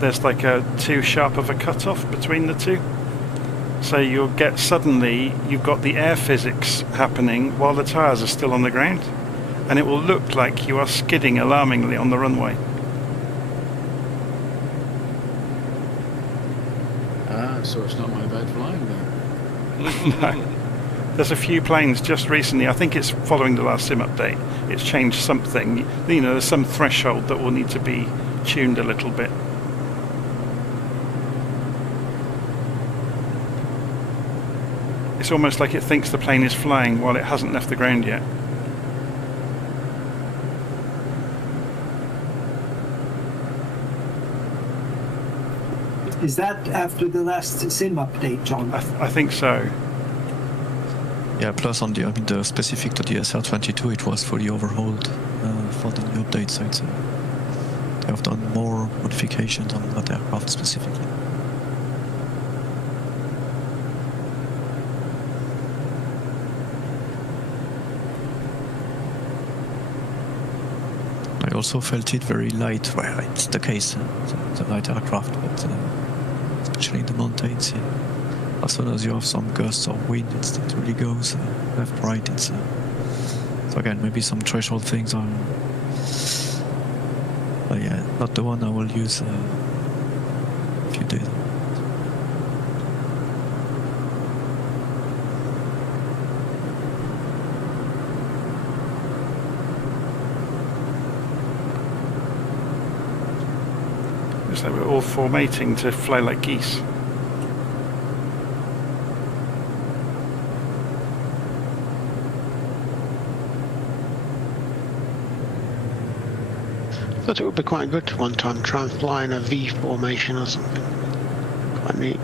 there's like a too sharp of a cutoff between the two. So you'll get suddenly, you've got the air physics happening while the tyres are still on the ground, and it will look like you are skidding alarmingly on the runway. So it's not my bad flying then. No. There's a few planes just recently, I think it's following the last sim update, it's changed something. You know, there's some threshold that will need to be tuned a little bit. It's almost like it thinks the plane is flying while it hasn't left the ground yet. Is that after the last sim update, John? I think so. Yeah, plus on the specific to the SR22, it was fully overhauled for the new update, so it's, they have done more modifications on that aircraft specifically. I also felt it very light. Well, it's the case, the light aircraft, but especially in the mountains, as soon as you have some gusts or wind, it really goes left, right. It's so again, maybe some threshold things are. But yeah, not the one I will use a few days. Looks like we're all formatting to fly like geese. I thought it would be quite good to one time try and fly in a V formation or something. Quite neat.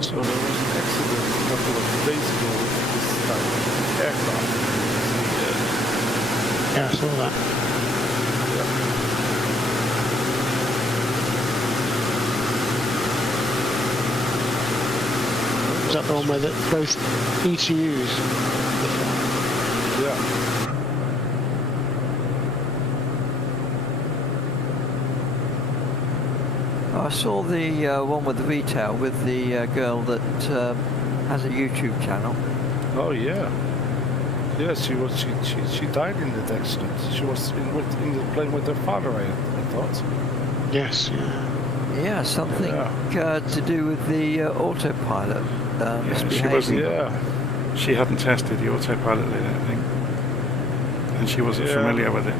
So there was an accident a couple of days ago with this type of aircraft. Yeah, I saw that. Is that the one where both ECUs? Yeah. I saw the one with the VTOL with the girl that has a YouTube channel. Oh yeah. Yeah, she died in that accident. She was in the plane with her father, I thought. Yes, yeah. Yeah, something to do with the autopilot misbehaving. She hadn't tested the autopilot, I don't think, and she wasn't familiar with it.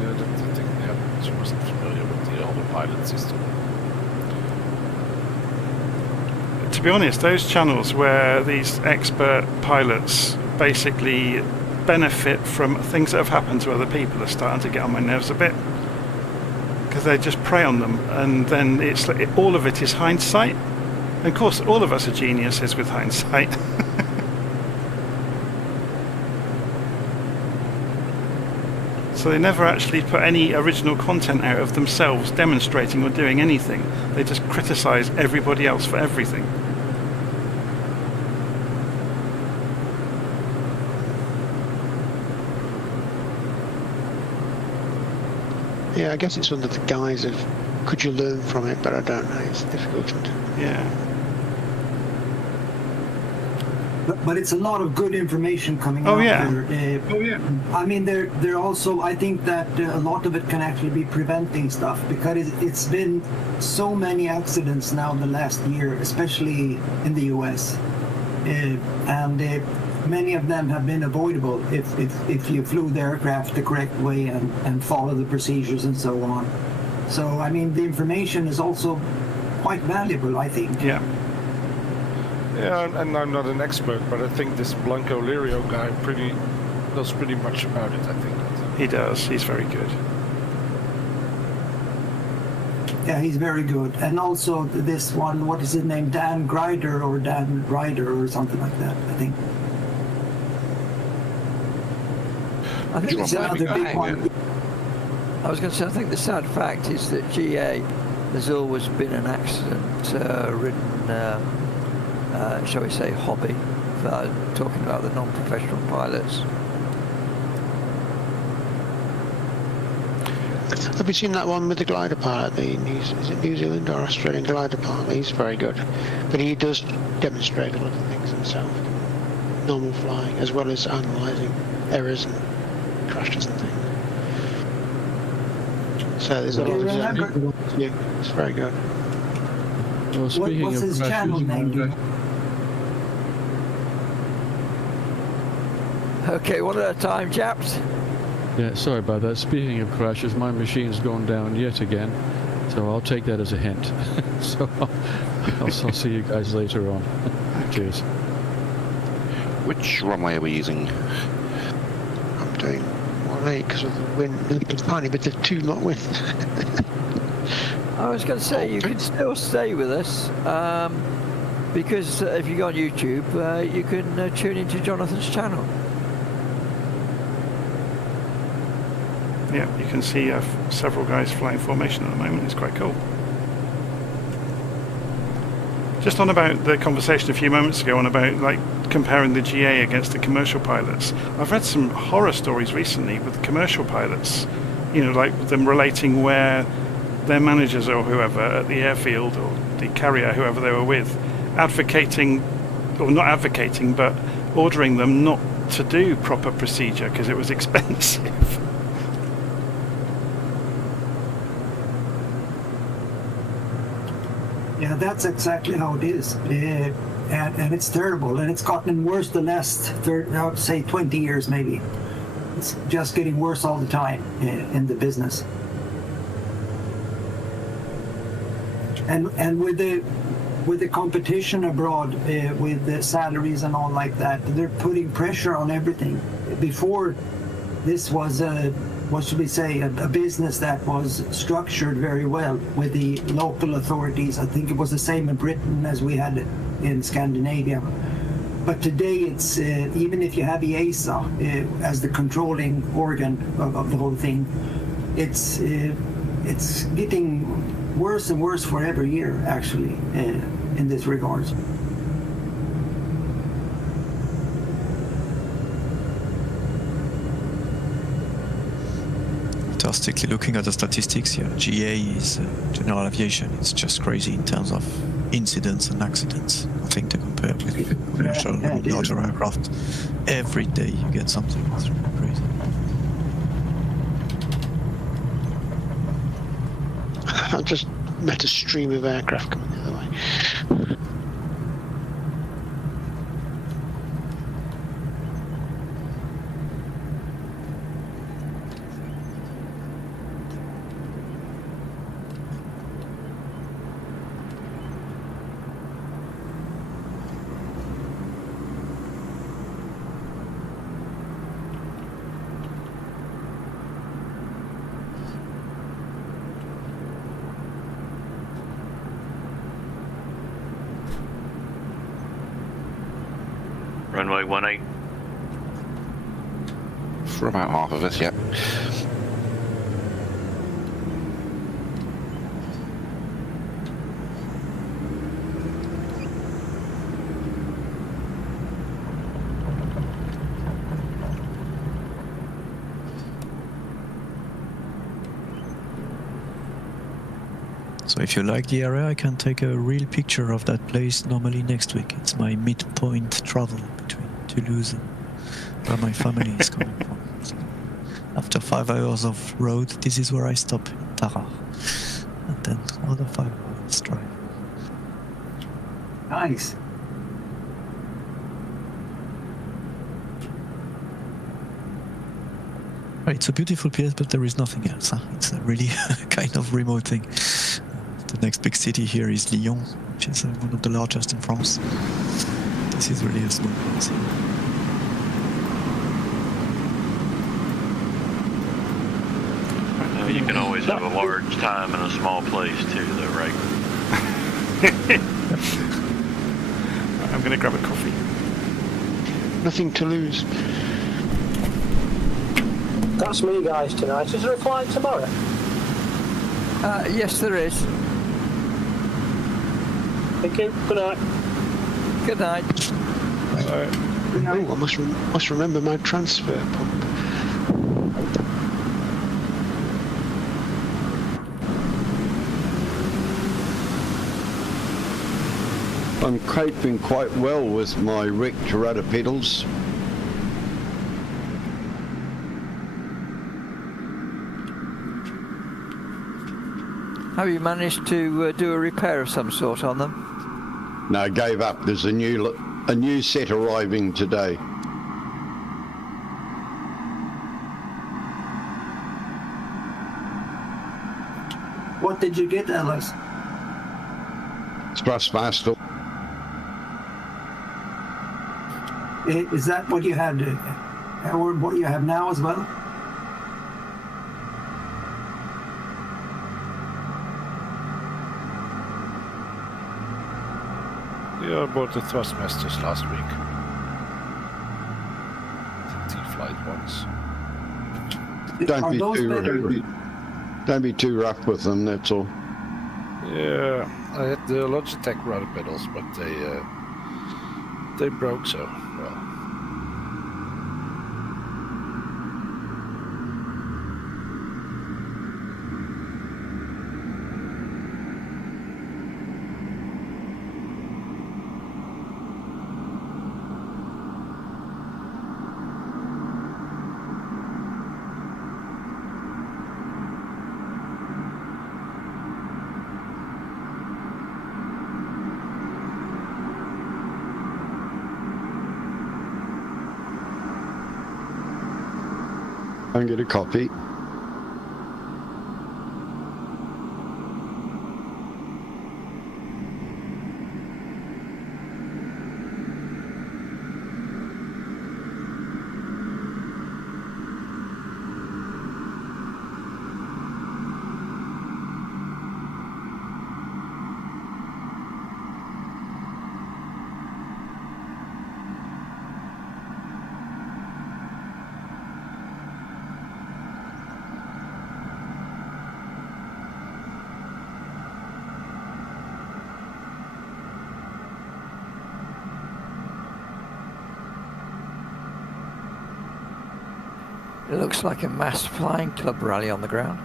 Yeah, I think she wasn't familiar with the autopilot system. To be honest, those channels where these expert pilots basically benefit from things that have happened to other people are starting to get on my nerves a bit, because they just prey on them, and then it's like all of it is hindsight. And of course, all of us are geniuses with hindsight. So they never actually put any original content out of themselves demonstrating or doing anything. They just criticize everybody else for everything. Yeah, I guess it's under the guise of could you learn from it, but I don't know. It's difficult to do. Yeah. But it's a lot of good information coming out. There. I mean, they're also. I think that a lot of it can actually be preventing stuff, because it's been so many accidents now in the last year, especially in the U.S. And many of them have been avoidable if you flew the aircraft the correct way and follow the procedures and so on. So I mean, the information is also quite valuable, I think. Yeah. Yeah, and I'm not an expert, but I think this Blanco Lirio guy knows pretty much about it, I think. He does. He's very good. Yeah, he's very good. And also this one, what is his name? Dan Grider or Dan Ryder or something like that, I think. I think it's another big one. I was going to say, I think the sad fact is that GA has always been an accident-ridden, shall we say, hobby, talking about the non-professional pilots. Have you seen that one with the glider pilot? Is it New Zealand or Australian glider pilot? He's very good, but he does demonstrate a lot of things himself, normal flying, as well as analysing errors and crashes and things. So there's a lot of it's very good. Well, speaking what's his channel name? Okay, one at a time, chaps. Yeah, sorry about that. Speaking of crashes, my machine's gone down yet again, so I'll take that as a hint. So I'll see you guys later on. Cheers. Which runway are we using? I'm doing 18 because of the wind. It's tiny bit of 2 knot wind. I was going to say, you can still stay with us, because if you go on YouTube, you can tune into Jonathan's channel. Yeah, you can see several guys flying formation at the moment. It's quite cool. Just on about the conversation a few moments ago on about like comparing the GA against the commercial pilots. I've read some horror stories recently with commercial pilots, you know, like them relating where their managers or whoever at the airfield or the carrier, whoever they were with, advocating, or not advocating, but ordering them not to do proper procedure because it was expensive. Yeah, that's exactly how it is. And it's terrible. And it's gotten worse the last, I would say, 20 years maybe. It's just getting worse all the time in the business. And with the competition abroad, with the salaries and all like that, they're putting pressure on everything. Before, this was what should we say, a business that was structured very well with the local authorities. I think it was the same in Britain as we had in Scandinavia. But today it's, even if you have EASA as the controlling organ of the whole thing, it's getting worse and worse for every year, actually, in this regard. fantastically. Looking at the statistics, yeah, GA is general aviation. It's just crazy in terms of incidents and accidents. Nothing to compare with commercial larger aircraft. Every day you get something. It's really crazy. I just met a stream of aircraft coming the other way. Runway 18. For about half of us, yep. So if you like the area, I can take a real picture of that place normally next week. It's my midpoint travel between Toulouse and where my family is coming from. So after 5 hours of road, this is where I stop in Tarare. And then another 5 hours drive. Nice. Right, it's a beautiful place, but there is nothing else. Huh? It's a really kind of remote thing. The next big city here is Lyon, which is one of the largest in France. This is really a small place. You can always have a large time in a small place too, though, right? I'm going to grab a coffee. Nothing to lose. That's me, guys, tonight. Is there a flight tomorrow? Yes, there is. Thank you. Good night. Good night. Oh, I must remember my transfer pump. I'm coping quite well with my wrecked rudder pedals. Have you managed to do a repair of some sort on them? No, I gave up. There's a new set arriving today. What did you get, Alice? Thrustmaster. Is that what you had, or what you have now as well? Yeah, I bought the Thrustmasters last week. The T-Flight ones. Don't be too rough with them, that's all. Yeah, I had the Logitech rudder pedals, but they broke, so well. And get a copy. It looks like a mass flying club rally on the ground.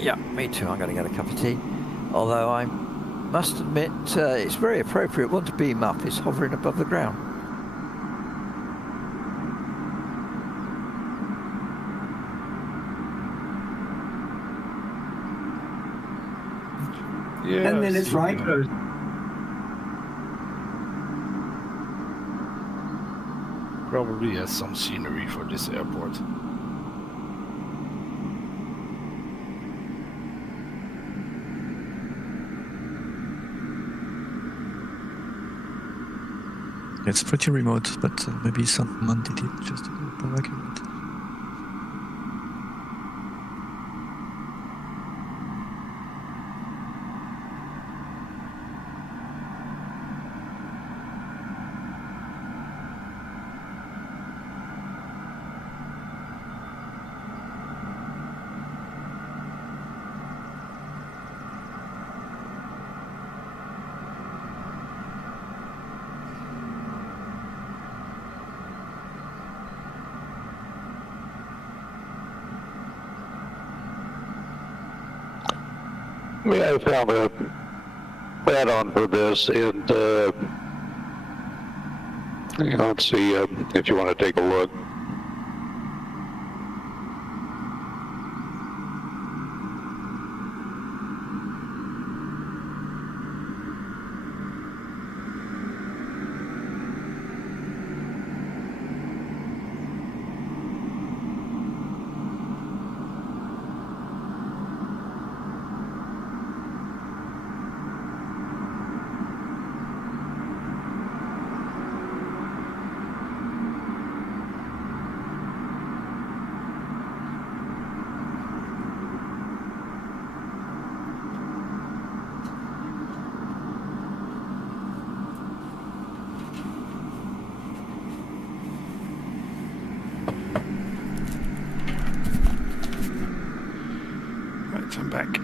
Yeah, me too. I'm going to get a cup of tea. Although I must admit, it's very appropriate one to beam up. It's hovering above the ground. Yeah. 10 minutes, right? Probably has some scenery for this airport. It's pretty remote, but maybe someone did it just to go back a bit. I found a add-on for this, and let's see if you want to take a look. Right, I'm back.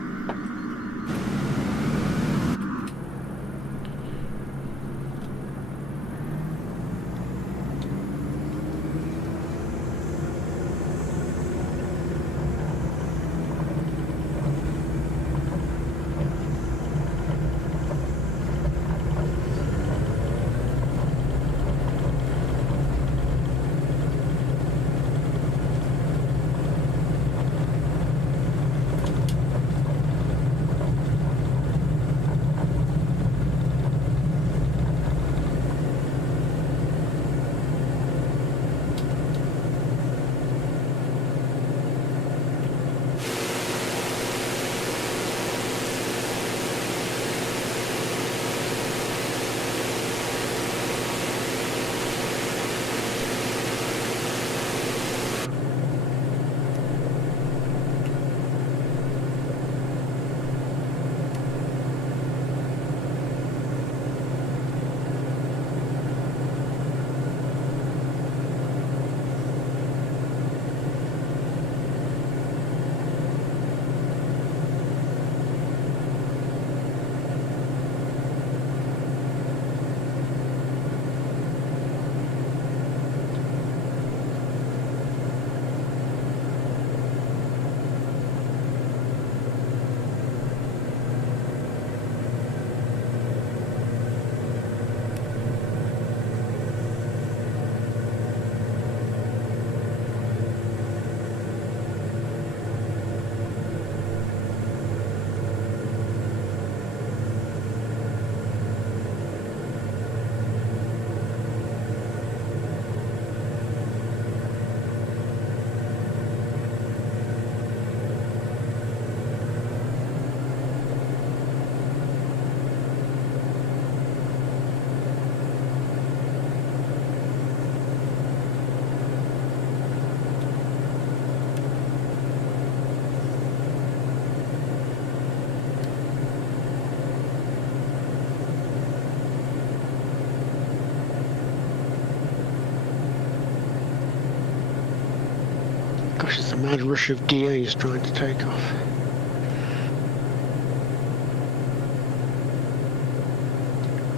Gosh, it's a mad rush of DAs trying to take off.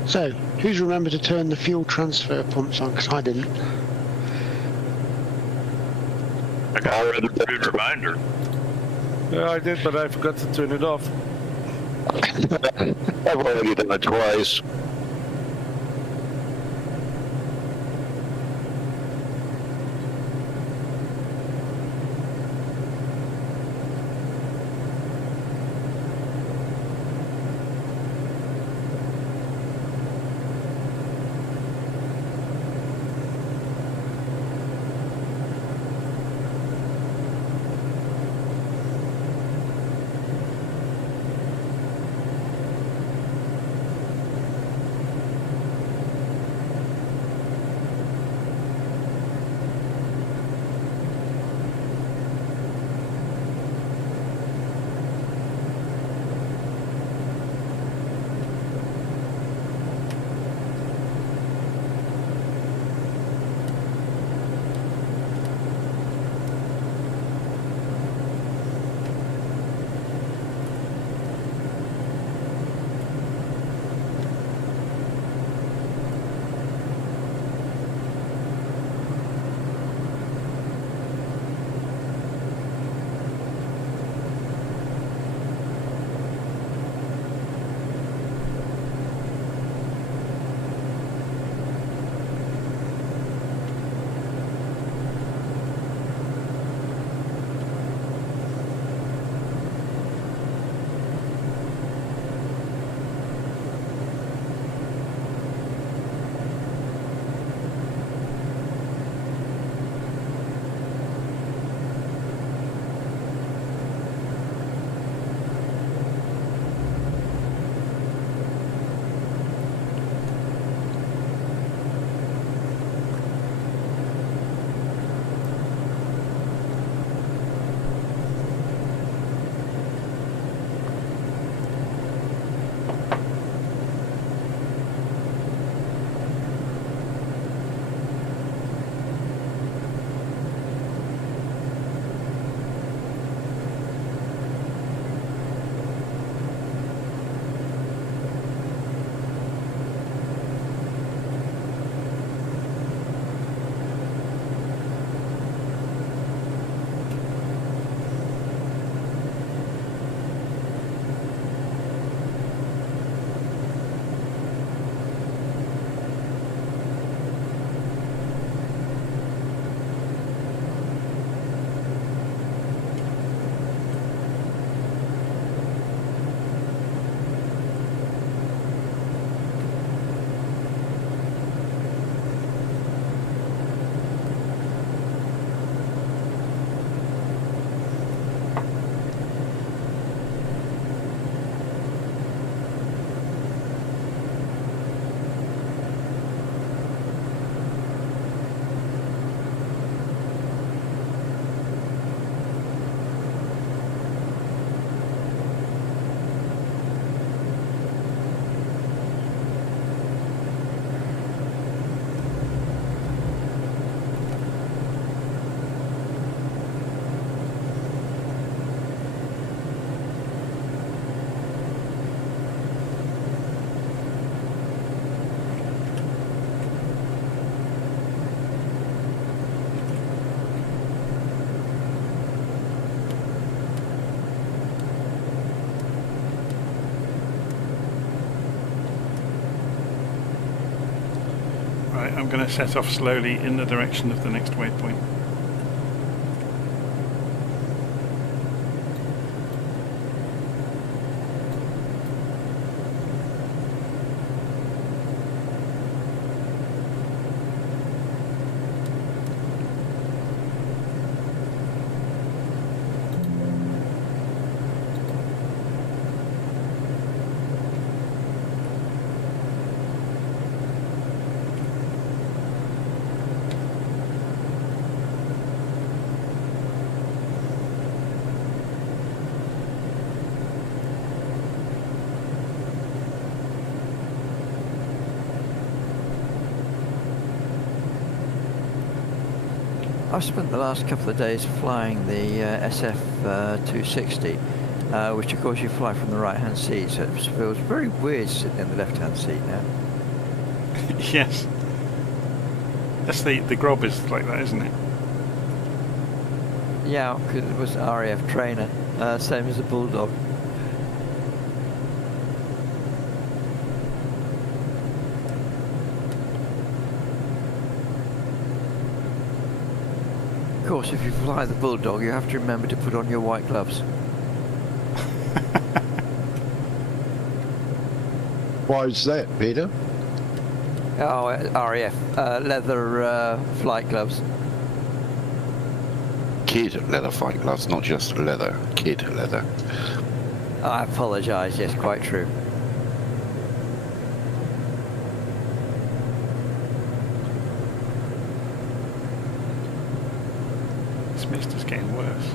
So, who's remembered to turn the fuel transfer pumps on? Because I didn't. I got a rude reminder. Yeah, I did, but I forgot to turn it off. I've already done it twice. I'm going to set off slowly in the direction of the next waypoint. I've spent the last couple of days flying the SF-260, which of course you fly from the right-hand seat, so it feels very weird sitting in the left-hand seat now. Yes. That's the Grob is like that, isn't it? Yeah, because it was an RAF trainer, same as the Bulldog. Of course, if you fly the Bulldog, you have to remember to put on your white gloves. Why is that, Peter? Oh, RAF, leather flight gloves. Kid leather flight gloves, not just leather. Kid leather. I apologise, yes, quite true. This mist is getting worse.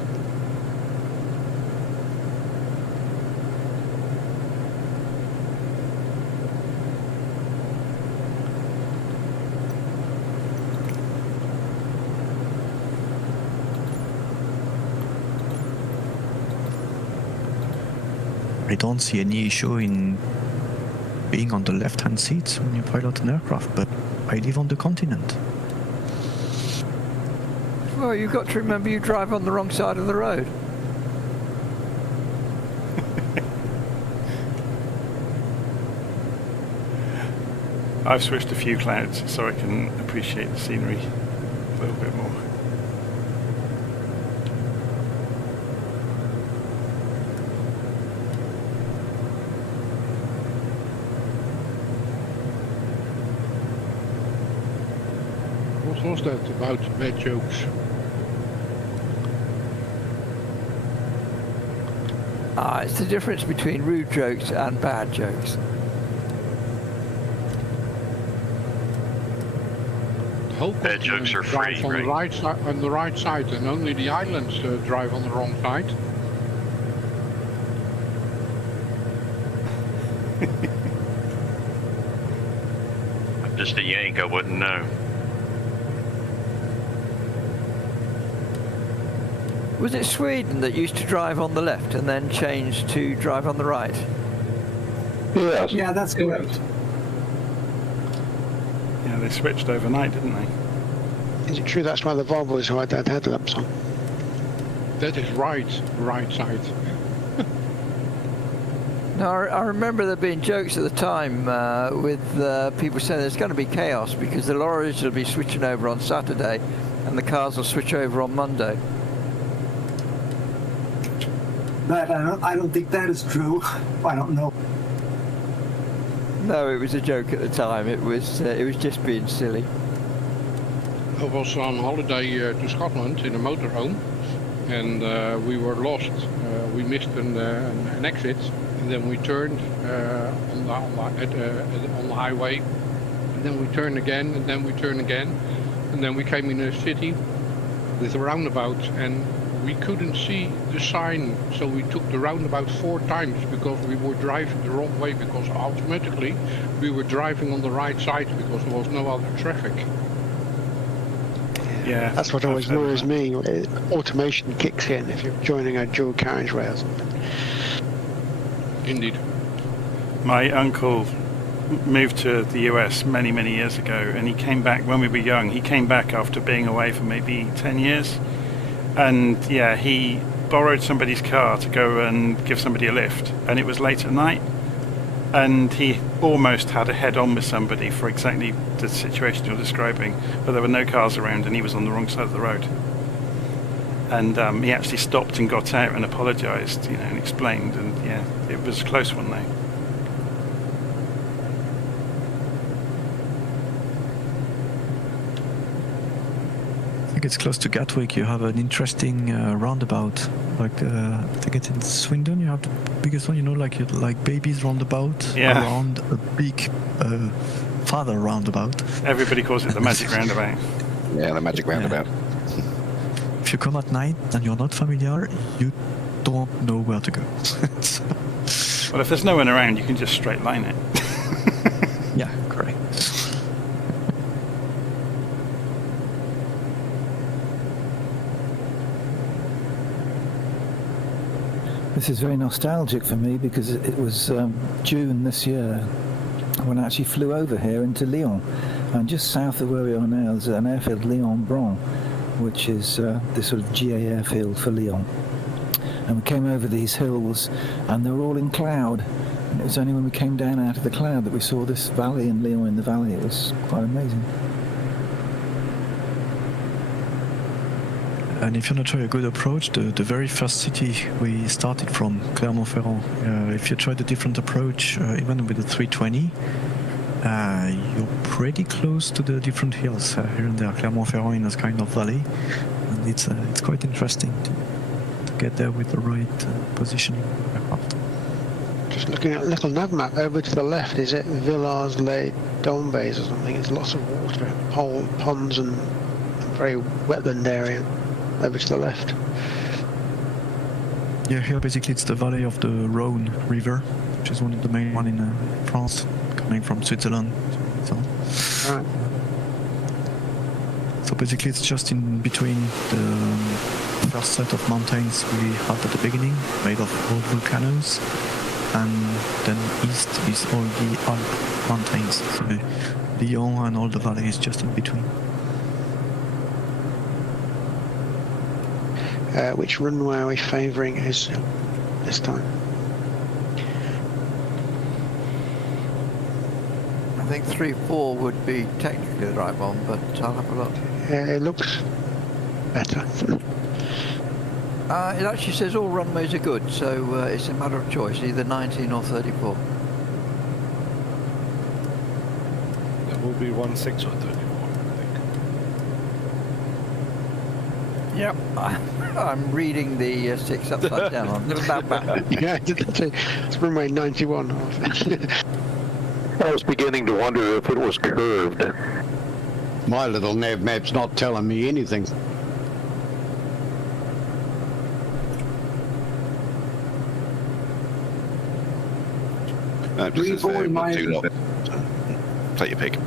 I don't see any issue in being on the left-hand seat when you pilot an aircraft, but I live on the continent. Well, you've got to remember you drive on the wrong side of the road. I've switched a few clouds so I can appreciate the scenery a little bit more. What was that about bad jokes? It's the difference between rude jokes and bad jokes. The whole Bad jokes are drives free, on right? the right side, and only the islands drive on the wrong side. I'm just a Yank, I wouldn't know. Was it Sweden that used to drive on the left and then changed to drive on the right? Yes. Yeah, that's correct. Yeah, they switched overnight, didn't they? Is it true that's why the Volvos who had headlamps on? That is right side. No, I remember there being jokes at the time with people saying there's going to be chaos because the lorries will be switching over on Saturday and the cars will switch over on Monday. But I don't think that is true. I don't know. No, it was a joke at the time. It was just being silly. I was on holiday to Scotland in a motorhome, and we were lost. We missed an exit, and then we turned on the highway, and then we turned again, and then we turned again, and then we came in a city with a roundabout, and we couldn't see the sign, so we took the roundabout 4 times because we were driving the wrong way, because automatically we were driving on the right side because there was no other traffic. Yeah, that's what always worries me. Automation kicks in if you're joining a dual carriageway or something. Indeed. My uncle moved to the US many, many years ago, and he came back when we were young. He came back after being away for maybe 10 years. And yeah, he borrowed somebody's car to go and give somebody a lift, and it was late at night, and he almost had a head-on with somebody for exactly the situation you're describing, but there were no cars around and he was on the wrong side of the road. And he actually stopped and got out and apologised, and explained, and yeah, it was a close one though. It's close to Gatwick. You have an interesting roundabout. Like I think it's in Swindon. You have the biggest one. Like babies roundabout around a big father roundabout. Everybody calls it the magic roundabout. Yeah, the magic roundabout. If you come at night and you're not familiar, you don't know where to go. Well, if there's no one around, you can just straight line it. Yeah, correct. This is very nostalgic for me because it was June this year when I actually flew over here into Lyon. And just south of where we are now, there's an airfield, Lyon-Bron, which is this sort of GA airfield for Lyon. And we came over these hills, and they were all in cloud. And it was only when we came down out of the cloud that we saw this valley and Lyon in the valley. It was quite amazing. And if you want to try a good approach, the very first city we started from, Clermont-Ferrand, if you try the different approach, even with the 320, you're pretty close to the different hills here and there. Clermont-Ferrand in a kind of valley, and it's quite interesting to get there with the right positioning of the aircraft. Just looking at LittleNavMap, over to the left, is it Villars-les-Dombes or something? It's lots of water, ponds and very wetland area over to the left. Yeah, here basically it's the valley of the Rhone River, which is one of the main one in France, coming from Switzerland. So. Right. So basically it's just in between the first set of mountains we had at the beginning, made of old volcanoes, and then east is all the Alpes mountains. So Lyon and all the valley is just in between. Which runway are we favouring this time? I think 3-4 would be technically the right one, but I'll have a look. Yeah, it looks better. It actually says all runways are good, so it's a matter of choice, either 19 or 34. There will be 16 or 34, I think. Yep. I'm reading the 6 upside down on LittleNavMap. Yeah, it's runway 91. I was beginning to wonder if it was curved. My little nav map's not telling me anything. No, just says there, not too long. Take your pick.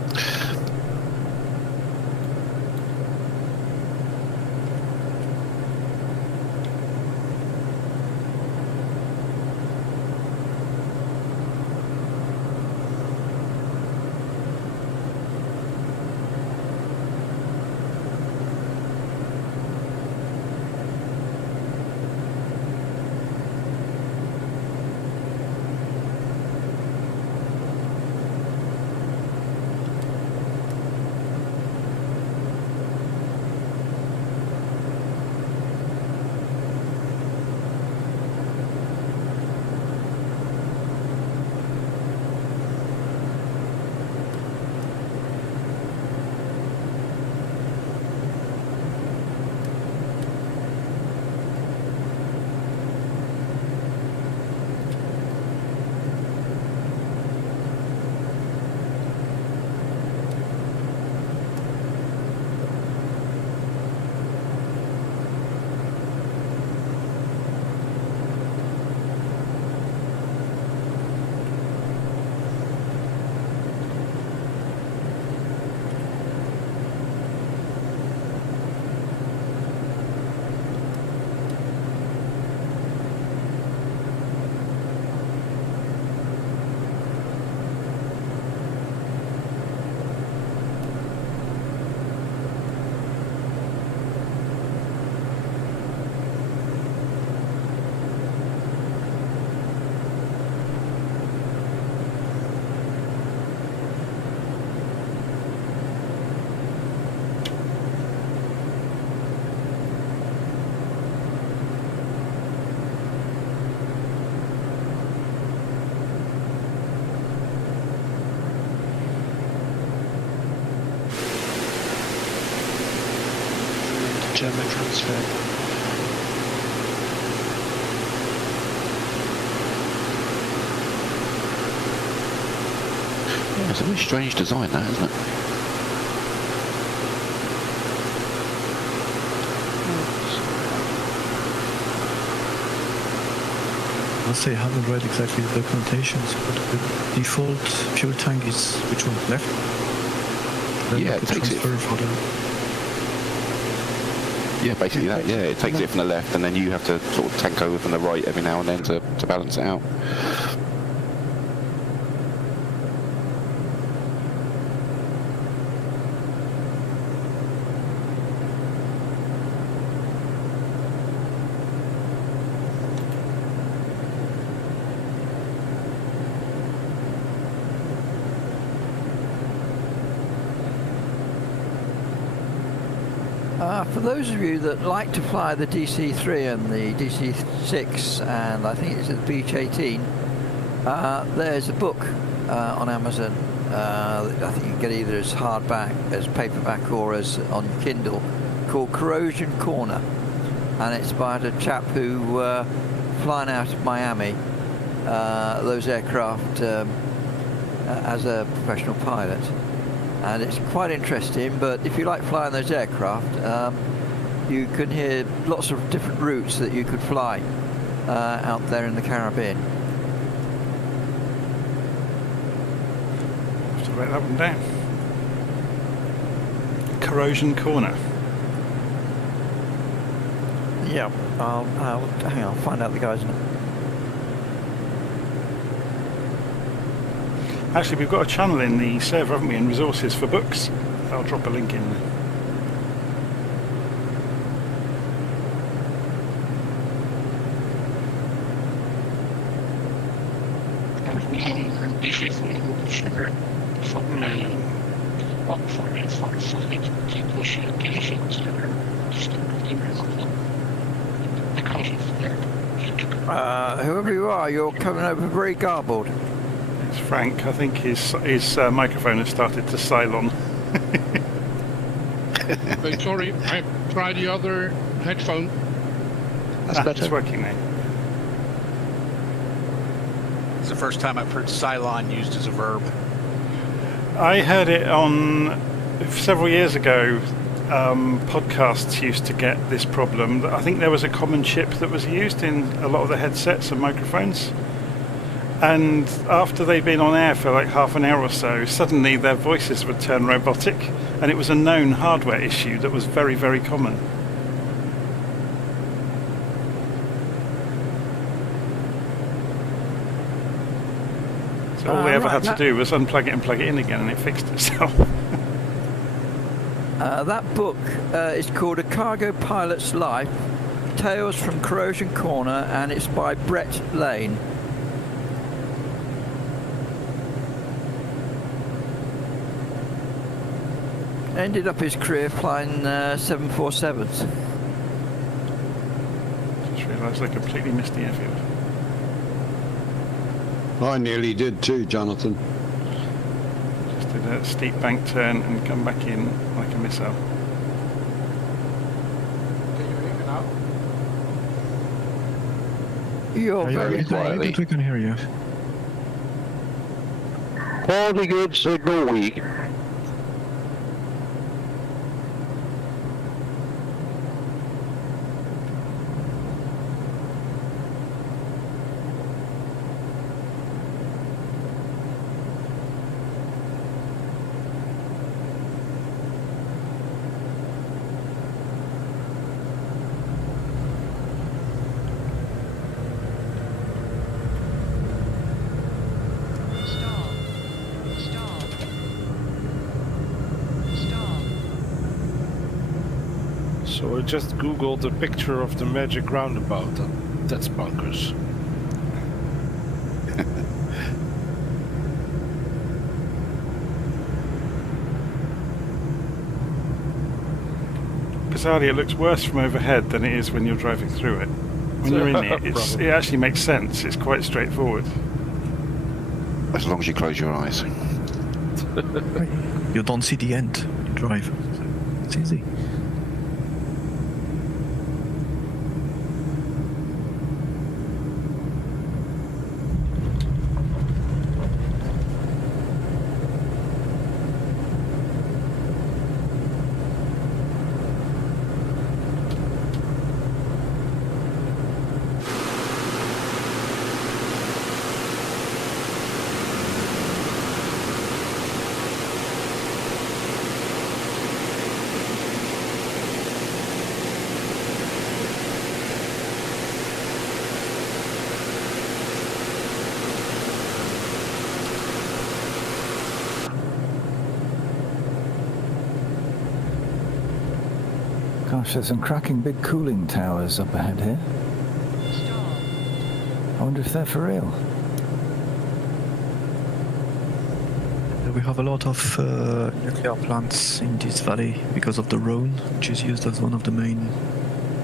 German transfer. Yeah, it's a very strange design, that, isn't it? I must say I haven't read exactly the documentations, but the default fuel tank is which one? Left? Then Yeah, you it could takes it. transfer for the... Yeah, basically that. Yeah, it takes it from the left, and then you have to sort of tank over from the right every now and then to balance it out. For those of you that like to fly the DC-3 and the DC-6, and I think it's the Beach 18, there's a book on Amazon. I think you can get either as hardback, as paperback, or as on Kindle, called Corrosion Corner, and it's about a chap who flying out of Miami, those aircraft as a professional pilot. And it's quite interesting, but if you like flying those aircraft, you can hear lots of different routes that you could fly out there in the Caribbean. Have to write that one down. Corrosion Corner. Yeah, I'll find out the guy's name. Actually, we've got a channel in the server, haven't we, in resources for books. I'll drop a link in there. Whoever you are, you're coming over very garbled. It's Frank. I think his microphone has started to silon. Wait, sorry, I tried the other headphone. That's better. It's working now. It's the first time I've heard Cylon used as a verb. I heard it on several years ago. Podcasts used to get this problem. I think there was a common chip that was used in a lot of the headsets and microphones. And after they'd been on air for like half an hour or so, suddenly their voices would turn robotic, and it was a known hardware issue that was very, very common. So all they ever had to do was unplug it and plug it in again, and it fixed itself. That book is called A Cargo Pilot's Life, Tales from Corrosion Corner, and it's by Brett Lane. Ended up his career flying 747s. Just realised I completely missed the airfield. I nearly did too, Jonathan. Just did a steep bank turn and come back in like a missile. Can you hear me now? You're very quietly. We can hear you. Quality good, signal weak. So I just googled a picture of the magic roundabout. That's bonkers. Bizarrely, it looks worse from overhead than it is when you're driving through it. When you're in it, it actually makes sense. It's quite straightforward. As long as you close your eyes. You don't see the end when you drive. It's easy. Gosh, there's some cracking big cooling towers up ahead here. I wonder if they're for real. We have a lot of nuclear plants in this valley because of the Rhone, which is used as one of the main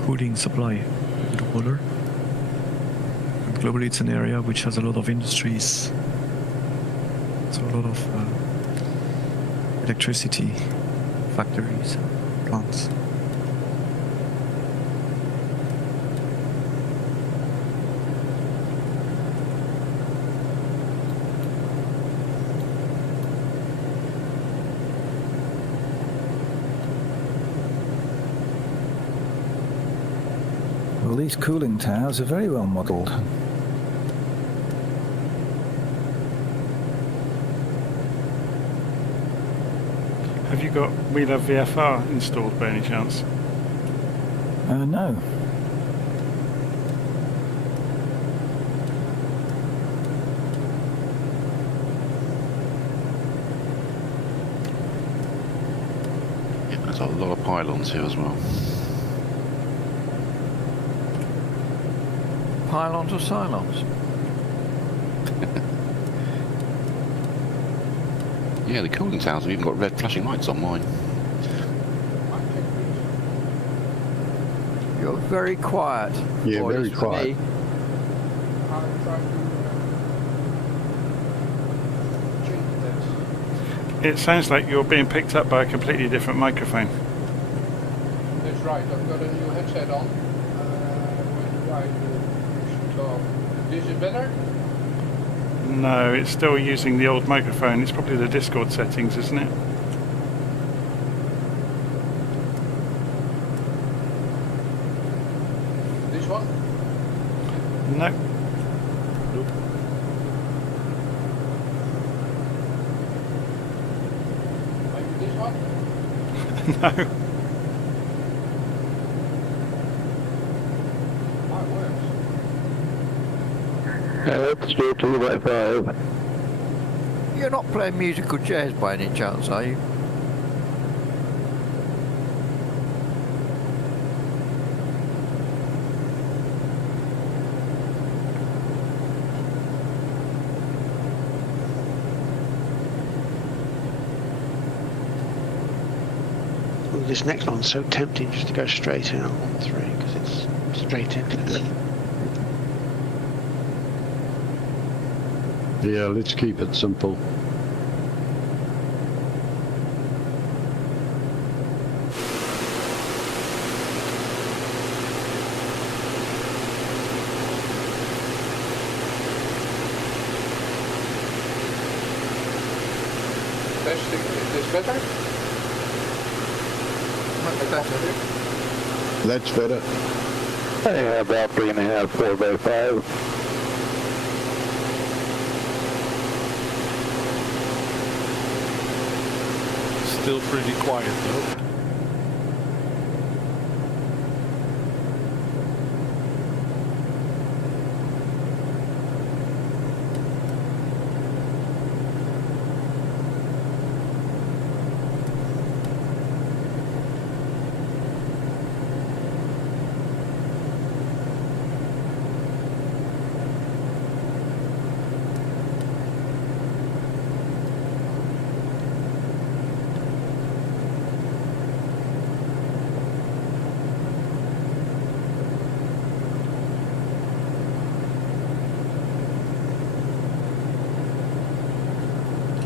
cooling supply of the water. And globally, it's an area which has a lot of industries, so a lot of electricity factories, plants. Well, these cooling towers are very well modelled. Have you got We Love VFR installed by any chance? No. Yeah, there's a lot of pylons here as well. Pylons or Cylons? Yeah, the cooling towers have even got red flashing lights on mine. You're very quiet. Yeah, boys, very for quiet. me. It sounds like you're being picked up by a completely different microphone. That's right, I've got a new headset on. Is it better? No, it's still using the old microphone. It's probably the Discord settings, isn't it? This one? No. Maybe this one? No. Let's do 2x5. You're not playing musical chairs by any chance, are you? Well, this next one's so tempting just to go straight in on 3 because it's straight in. Yeah, let's keep it simple. Testing, is this better? Much better. That's better. Yeah, about 3.5, 4x5. Still pretty quiet though.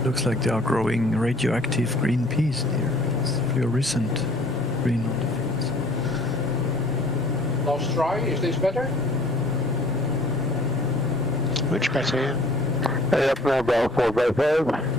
Looks like they are growing radioactive green peas there. It's fluorescent green on the fields. Last try, is this better? Much better, yeah. Hey, up now about 4x5.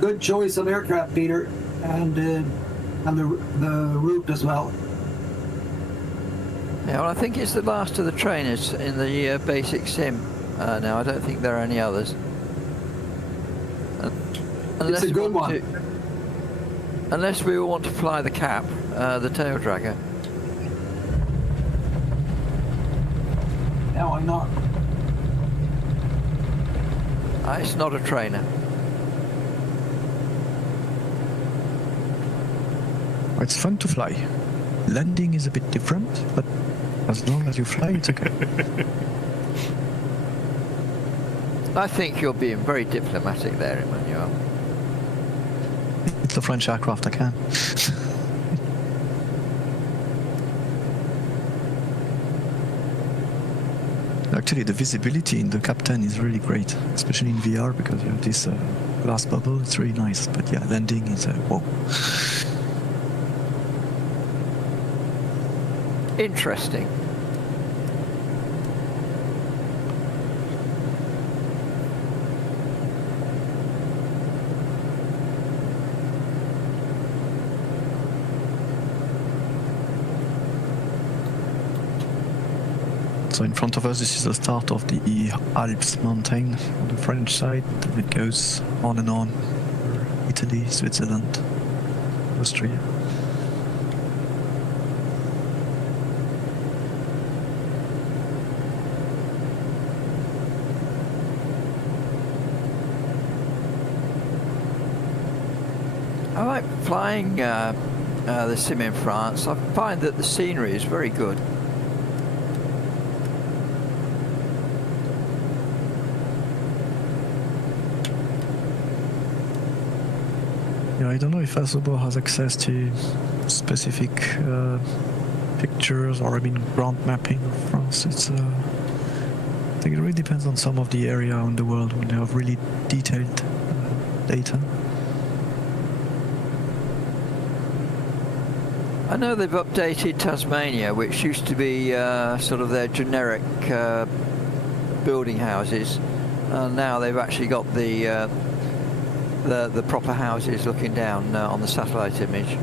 Good choice of aircraft, Peter, and the route as well. Yeah, well, I think it's the last of the trainers in the basic sim. Now, I don't think there are any others. It's a good one. Unless we want to fly the cap, the tail dragger. No, I'm not. It's not a trainer. It's fun to fly. Landing is a bit different, but as long as you fly, it's okay. I think you're being very diplomatic there, Emmanuel. It's a French aircraft, I can. Actually, the visibility in the Captain is really great, especially in VR, because you have this glass bubble. It's really nice. But yeah, landing is whoa. Interesting. So in front of us, this is the start of the Alps mountain on the French side. And it goes on and on. Italy, Switzerland, Austria. I like flying the sim in France. I find that the scenery is very good. Yeah, I don't know if Asobo has access to specific pictures or ground mapping of France. It's I think it really depends on some of the area in the world when they have really detailed data. I know they've updated Tasmania, which used to be sort of their generic building houses. Now they've actually got the proper houses looking down on the satellite image.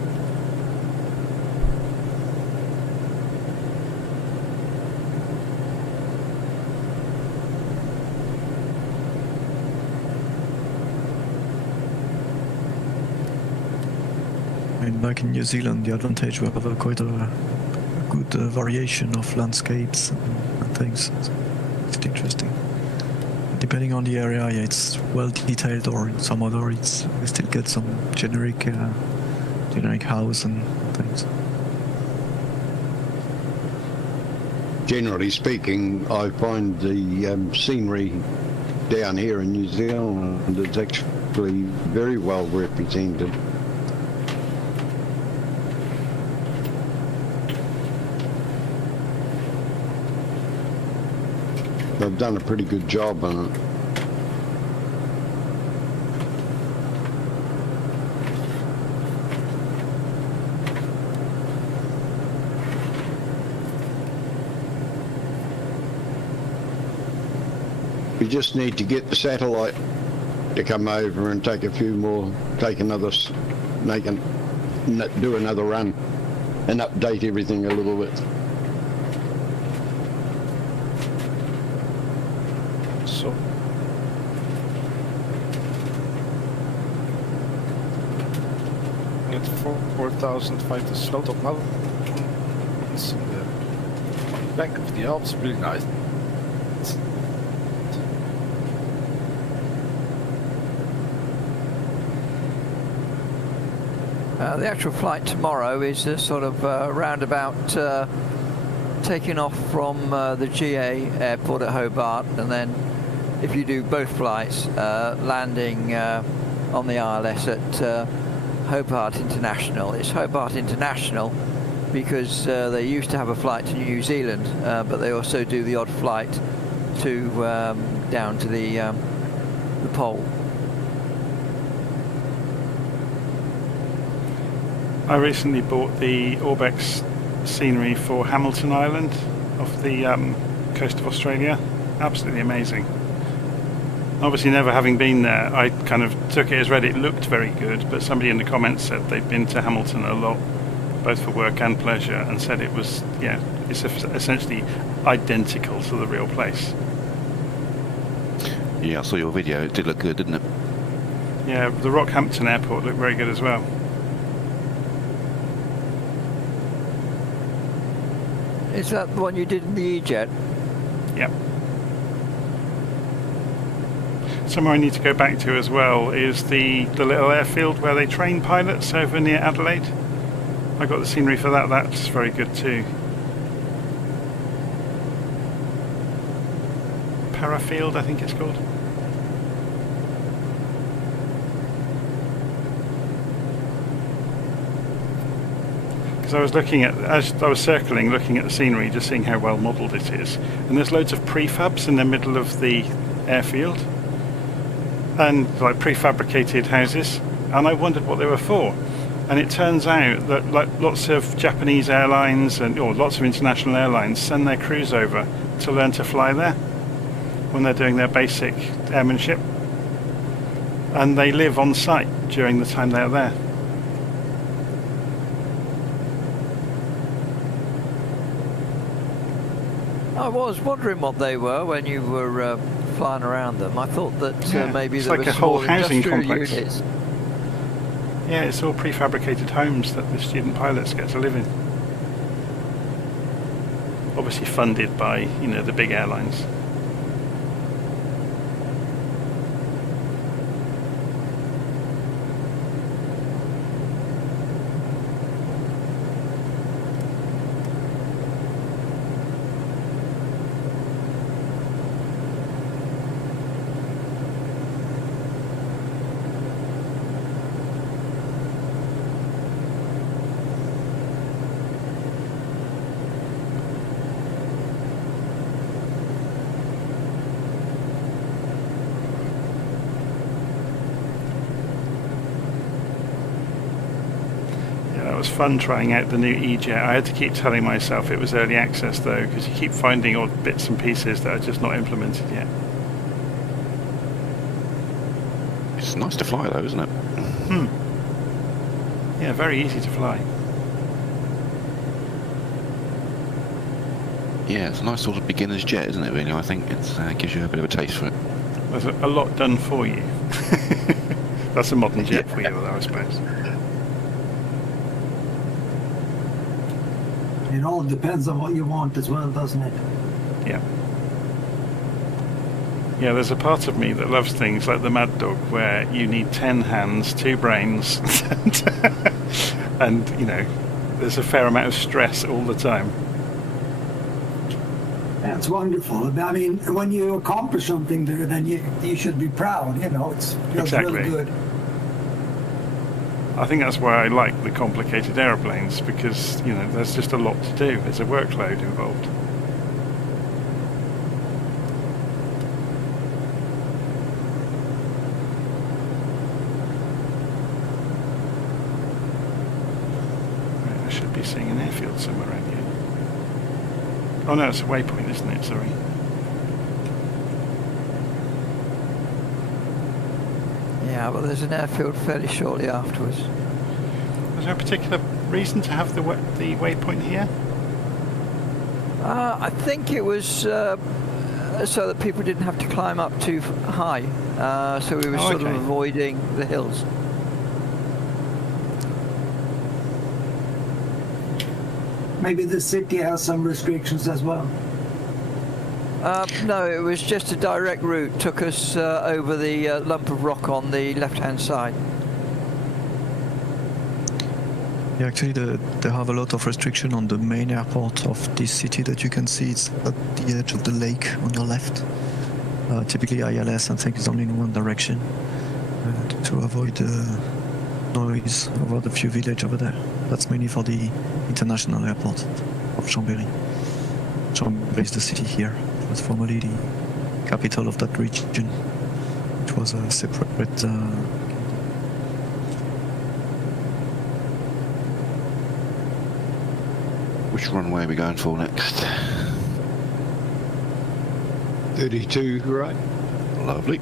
Like in New Zealand, the advantage we have quite a good variation of landscapes and things. It's interesting. Depending on the area, yeah, it's well detailed, or in some other, we still get some generic house and things. Generally speaking, I find the scenery down here in New Zealand is actually very well represented. They've done a pretty good job on it. We just need to get the satellite to come over and take another do another run and update everything a little bit. So get 4,000 fighters float up mountains in the back of the Alps, really nice. The actual flight tomorrow is sort of roundabout taking off from the GA airport at Hobart, and then if you do both flights, landing on the ILS at Hobart International. It's Hobart International because they used to have a flight to New Zealand, but they also do the odd flight to down to the pole. I recently bought the Orbex scenery for Hamilton Island off the coast of Australia. Absolutely amazing. Obviously, never having been there, I kind of took it as read. It looked very good, but somebody in the comments said they'd been to Hamilton a lot, both for work and pleasure, and said it was, it's essentially identical to the real place. Yeah, I saw your video. It did look good, didn't it? Yeah, the Rockhampton airport looked very good as well. Is that the one you did in the E-Jet? Yep. Somewhere I need to go back to as well is the little airfield where they train pilots over near Adelaide. I got the scenery for that. That's very good too. Parafield, I think it's called. Because I was looking at, as I was circling, looking at the scenery, just seeing how well modelled it is. And there's loads of prefabs in the middle of the airfield. And like prefabricated houses, and I wondered what they were for. And it turns out that like lots of Japanese airlines or lots of international airlines send their crews over to learn to fly there when they're doing their basic airmanship, and they live on site during the time they're there. I was wondering what they were when you were flying around them. I thought that maybe it's there like were a whole small housing industrial complex. units. Yeah, it's all prefabricated homes that the student pilots get to live in. Obviously funded by, the big airlines. It was fun trying out the new E-Jet. I had to keep telling myself it was early access though, because you keep finding odd bits and pieces that are just not implemented yet. It's nice to fly though, isn't it? Yeah, very easy to fly. Yeah, it's a nice sort of beginner's jet, isn't it, really? I think it gives you a bit of a taste for it. There's a lot done for you. That's a modern jet for you, though, I suppose. It all depends on what you want as well, doesn't it? Yeah. Yeah, there's a part of me that loves things like the Mad Dog, where you need 10 hands, 2 brains, and, there's a fair amount of stress all the time. That's wonderful. I mean, when you accomplish something there, then you should be proud, It's feels really good. I think that's why I like the complicated aeroplanes, because, there's just a lot to do. There's a workload involved. Right, I should be seeing an airfield somewhere around here. Oh no, it's a waypoint, isn't it? Sorry. Yeah, but there's an airfield fairly shortly afterwards. Was there a particular reason to have the waypoint here? I think it was so that people didn't have to climb up too high. So we were sort of avoiding the hills. Maybe the city has some restrictions as well. No, it was just a direct route. Took us over the lump of rock on the left-hand side. Yeah, actually, they have a lot of restriction on the main airport of this city that you can see. It's at the edge of the lake on your left. Typically, ILS, I think, is only in one direction to avoid noise over the few villages over there. That's mainly for the international airport of Chambéry. Chambéry is the city here. It was formerly the capital of that region. It was a separate Which runway are we going for next? 32, right? Lovely.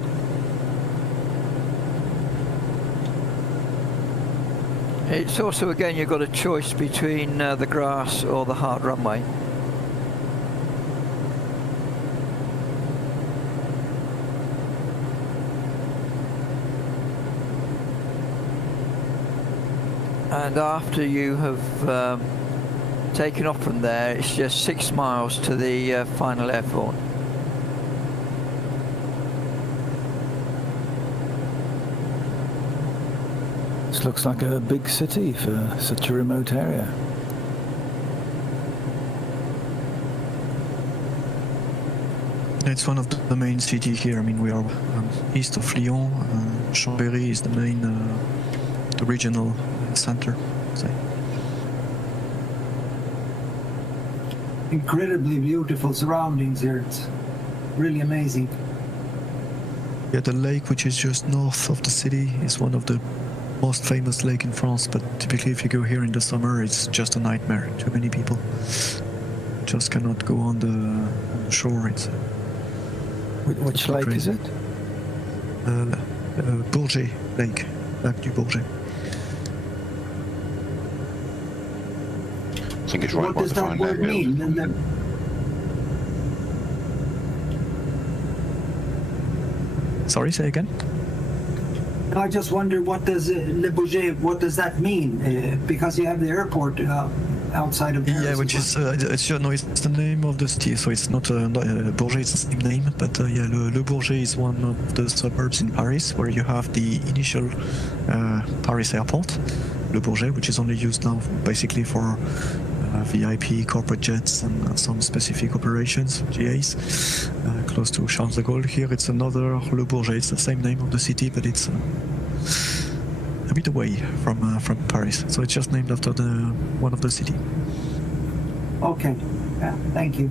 It's also, again, you've got a choice between the grass or the hard runway. And after you have taken off from there, it's just 6 miles to the final airport. This looks like a big city for such a remote area. It's one of the main cities here. I mean, we are east of Lyon. Chambéry is the main, the regional center. Say. Incredibly beautiful surroundings here. It's really amazing. Yeah, the lake, which is just north of the city, is one of the most famous lake in France. But typically, if you go here in the summer, it's just a nightmare. Too many people just cannot go on the shore. It's which lake crazy. is it? Bourget Lake, Lac du Bourget. I think it's right What by does the that fine word airfield. mean? Sorry, say again? I just wonder, what does Le Bourget, what does that mean? Because you have the airport outside of Paris. Yeah, which is it's the name of the city, so it's not Bourget, it's the same name, but yeah, Le Bourget is one of the suburbs in Paris where you have the initial Paris airport, Le Bourget, which is only used now basically for VIP corporate jets and some specific operations, GAs, close to Charles de Gaulle. Here it's another Le Bourget. It's the same name of the city, but it's a bit away from Paris. So it's just named after one of the city. Okay, yeah, thank you.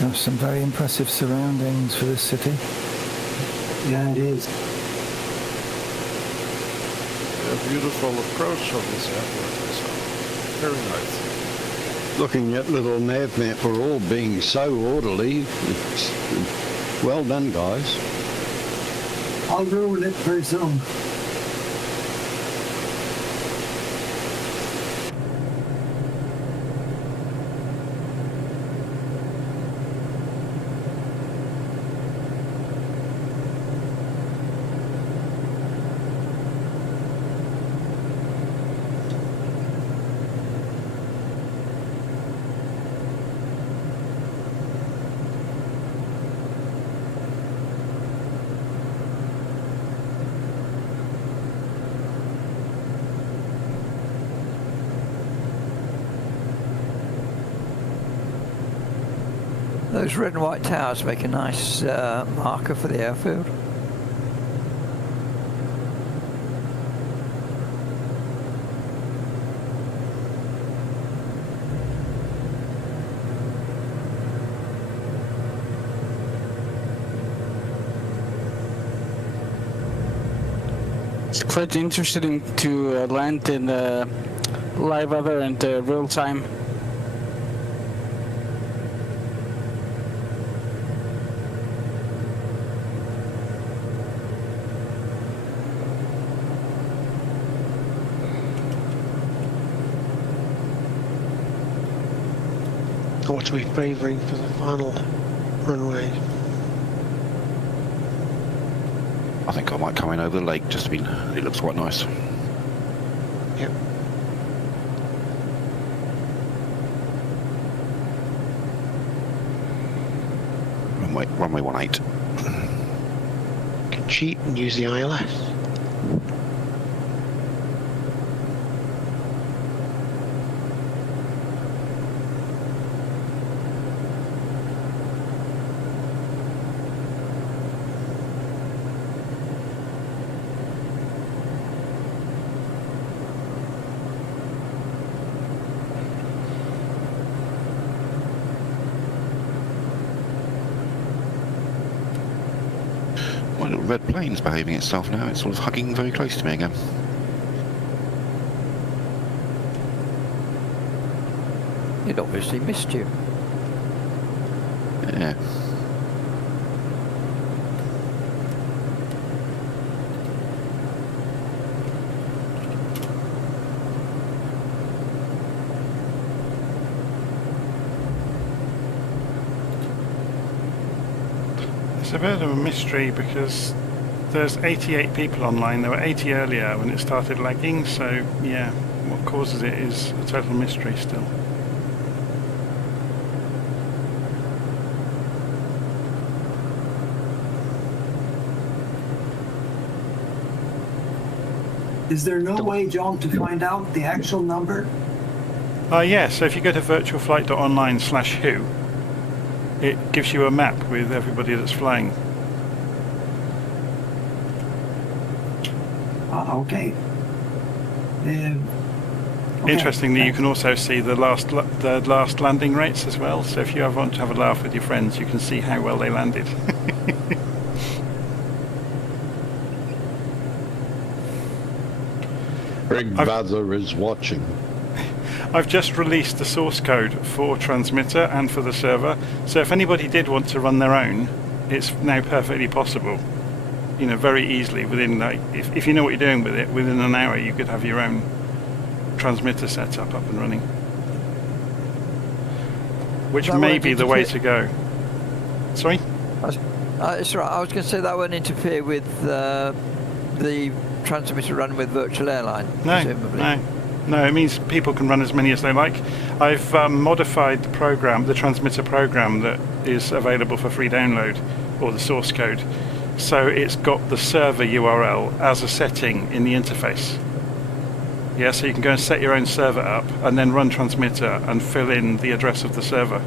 Gosh, some very impressive surroundings for this city. Yeah, it is. A beautiful approach from this airport as well. Very nice. Looking at LittleNavMap, we're all being so orderly. It's, well done, guys. I'll rule it very soon. Those red and white towers make a nice marker for the airfield. It's quite interesting to land in live weather and real time. Ought to be favouring for the final runway. I think I might come in over the lake just to be. It looks quite nice. Yep. Runway 18. Can cheat and use the ILS. My little red plane's behaving itself now. It's sort of hugging very close to me again. It obviously missed you. Yeah. It's a bit of a mystery because there's 88 people online. There were 80 earlier when it started lagging, so yeah, what causes it is a total mystery still. Is there no way, John, to find out the actual number? Yeah, so if you go to VirtualFlight.Online/who, it gives you a map with everybody that's flying. Okay. Interestingly, you can also see the last landing rates as well. So if you ever want to have a laugh with your friends, you can see how well they landed. Big Brother is watching. I've just released the source code for transmitter and for the server, so if anybody did want to run their own, it's now perfectly possible. You know, very easily within, like, if you know what you're doing with it, within an hour you could have your own transmitter setup up and running. Which may be the way to go. Sorry? It's right. I was going to say that won't interfere with the transmitter run with virtual airline. No, it means people can run as many as they like. I've modified the program, the transmitter program that is available for free download, or the source code, so it's got the server URL as a setting in the interface. Yeah, so you can go and set your own server up and then run transmitter and fill in the address of the server.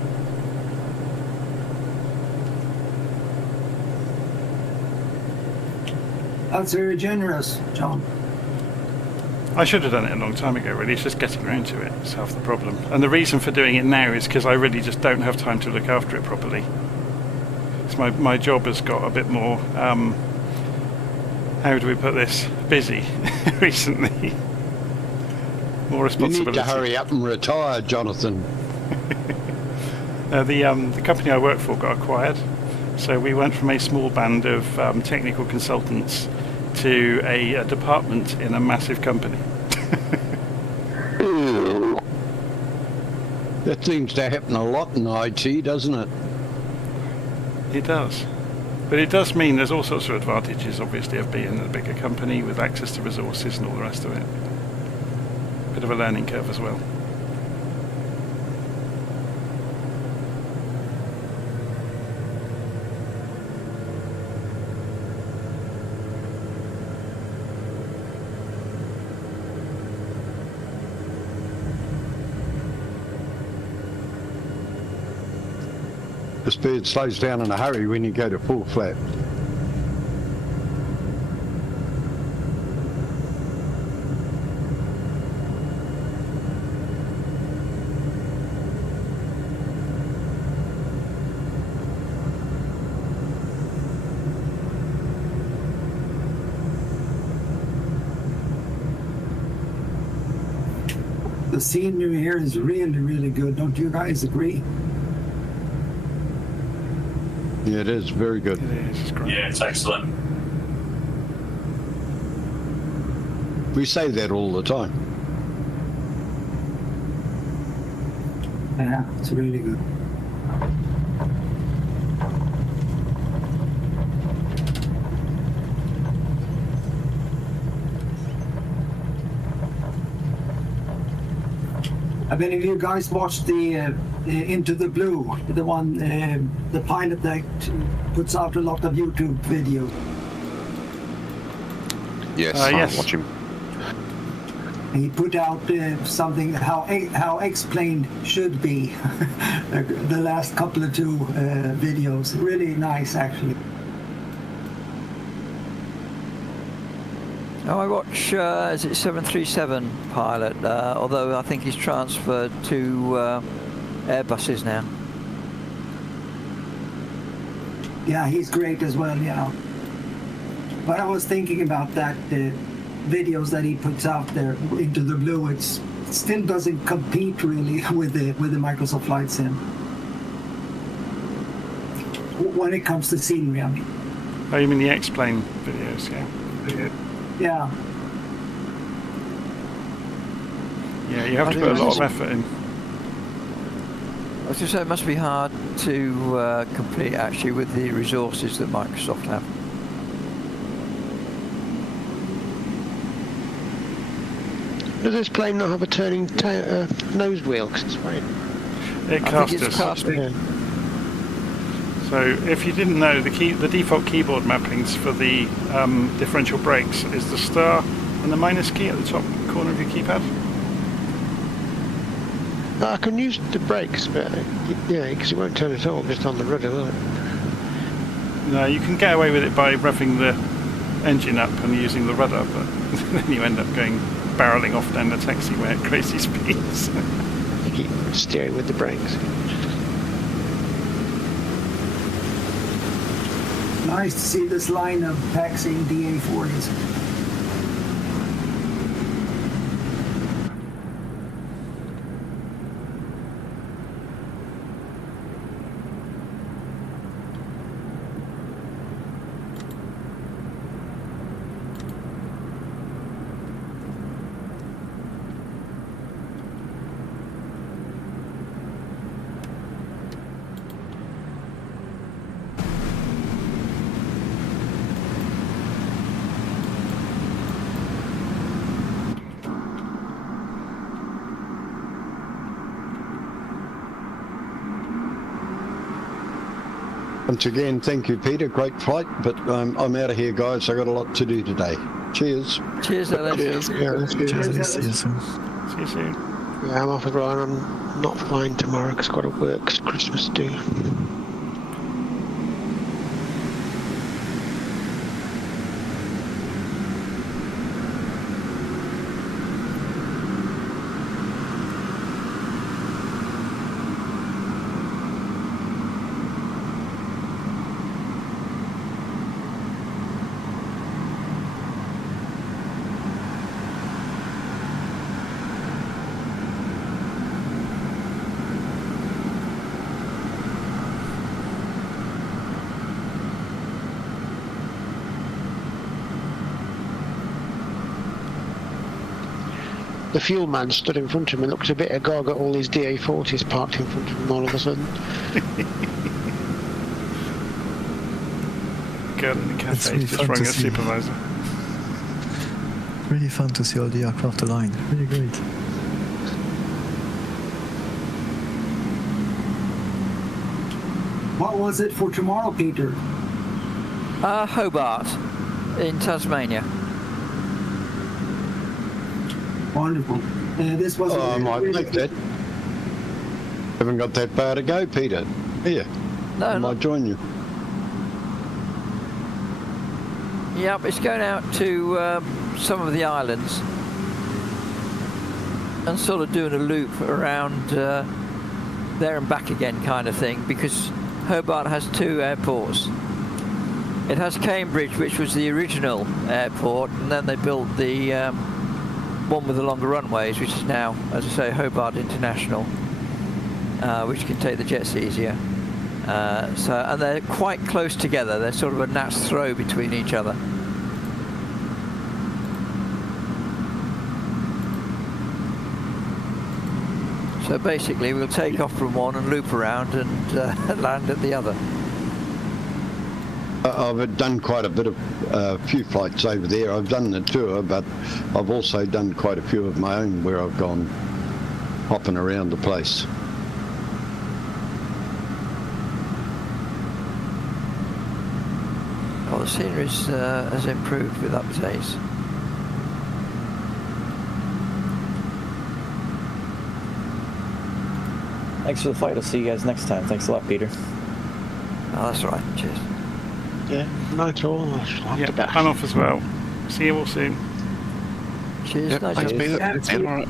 That's very generous, John. I should have done it a long time ago, really. It's just getting around to it. It's half the problem. And the reason for doing it now is because I really just don't have time to look after it properly. It's my job has got a bit more, how do we put this, busy recently. More responsibility. You need to hurry up and retire, Jonathan. The company I work for got acquired. So we went from a small band of technical consultants to a department in a massive company. That seems to happen a lot in IT, doesn't it? It does. But it does mean there's all sorts of advantages, obviously, of being a bigger company with access to resources and all the rest of it. Bit of a learning curve as well. The speed slows down in a hurry when you go to full flap. The scenery here is really, really good. Don't you guys agree? Yeah, it is very good. It is, it's great. Yeah, it's excellent. We say that all the time. Yeah, it's really good. Have any of you guys watched the Into the Blue, the one, the pilot that puts out a lot of YouTube videos? Yes, yes. I watch him. He put out something how X-Plane should be. The last couple of two videos, really nice actually. Oh, I watch, is it 737 pilot, although I think he's transferred to Airbuses now. Yeah, he's great as well, yeah. But I was thinking about that, the videos that he puts out there into the blue, it still doesn't compete really with the Microsoft Flight Sim. When it comes to scenery, I mean. Oh, you mean the X-Plane videos, yeah? Yeah. Yeah, you have to put a lot of effort in. I was going to say, it must be hard to complete actually with the resources that Microsoft have. Does this plane not have a turning nose wheel? 'Cause it's very... It casters. So if you didn't know, the default keyboard mappings for the differential brakes is the star and the minus key at the top corner of your keypad. I can use the brakes, but yeah, because it won't turn at all, just on the rudder, will it? No, you can get away with it by revving the engine up and using the rudder, but then you end up going barreling off down the taxiway at crazy speeds. You keep steering with the brakes. Nice to see this line of taxiing DA40s. Once again, thank you, Peter. Great flight, but I'm out of here, guys. I got a lot to do today. Cheers. Cheers, Alex. Cheers. Yeah, that's good. Cheers. See you soon. See you soon. Yeah, I'm off as well, and I'm not flying tomorrow because I've got to work 'cause Christmas do. The fuel man stood in front of me, looked a bit agog at all these DA40s parked in front of him all of a sudden. Girl in the cafe just rang a supervisor. Really fun to see all the aircraft aligned. Really great. What was it for tomorrow, Peter? Hobart in Tasmania. Wonderful. This was. I might make that. Haven't got that far to go, Peter. Here. No, I might join you. Yep, it's going out to some of the islands and sort of doing a loop around there and back again kind of thing, because Hobart has two airports. It has Cambridge, which was the original airport, and then they built the one with the longer runways, which is now, as I say, Hobart International, which can take the jets easier. And they're quite close together. They're sort of a gnat's throw between each other. So basically, we'll take off from one and loop around and land at the other. I've done quite a bit of few flights over there. I've done the tour, but I've also done quite a few of my own where I've gone hopping around the place. Well, the scenery has improved with updates. Thanks for the flight. I'll see you guys next time. Thanks a lot, Peter. Oh, that's right. Cheers. Yeah, not at all. Yeah, I'm off as well. See you all soon. Cheers. Yep, Nice thanks, to Peter. Yeah, Yeah, all right.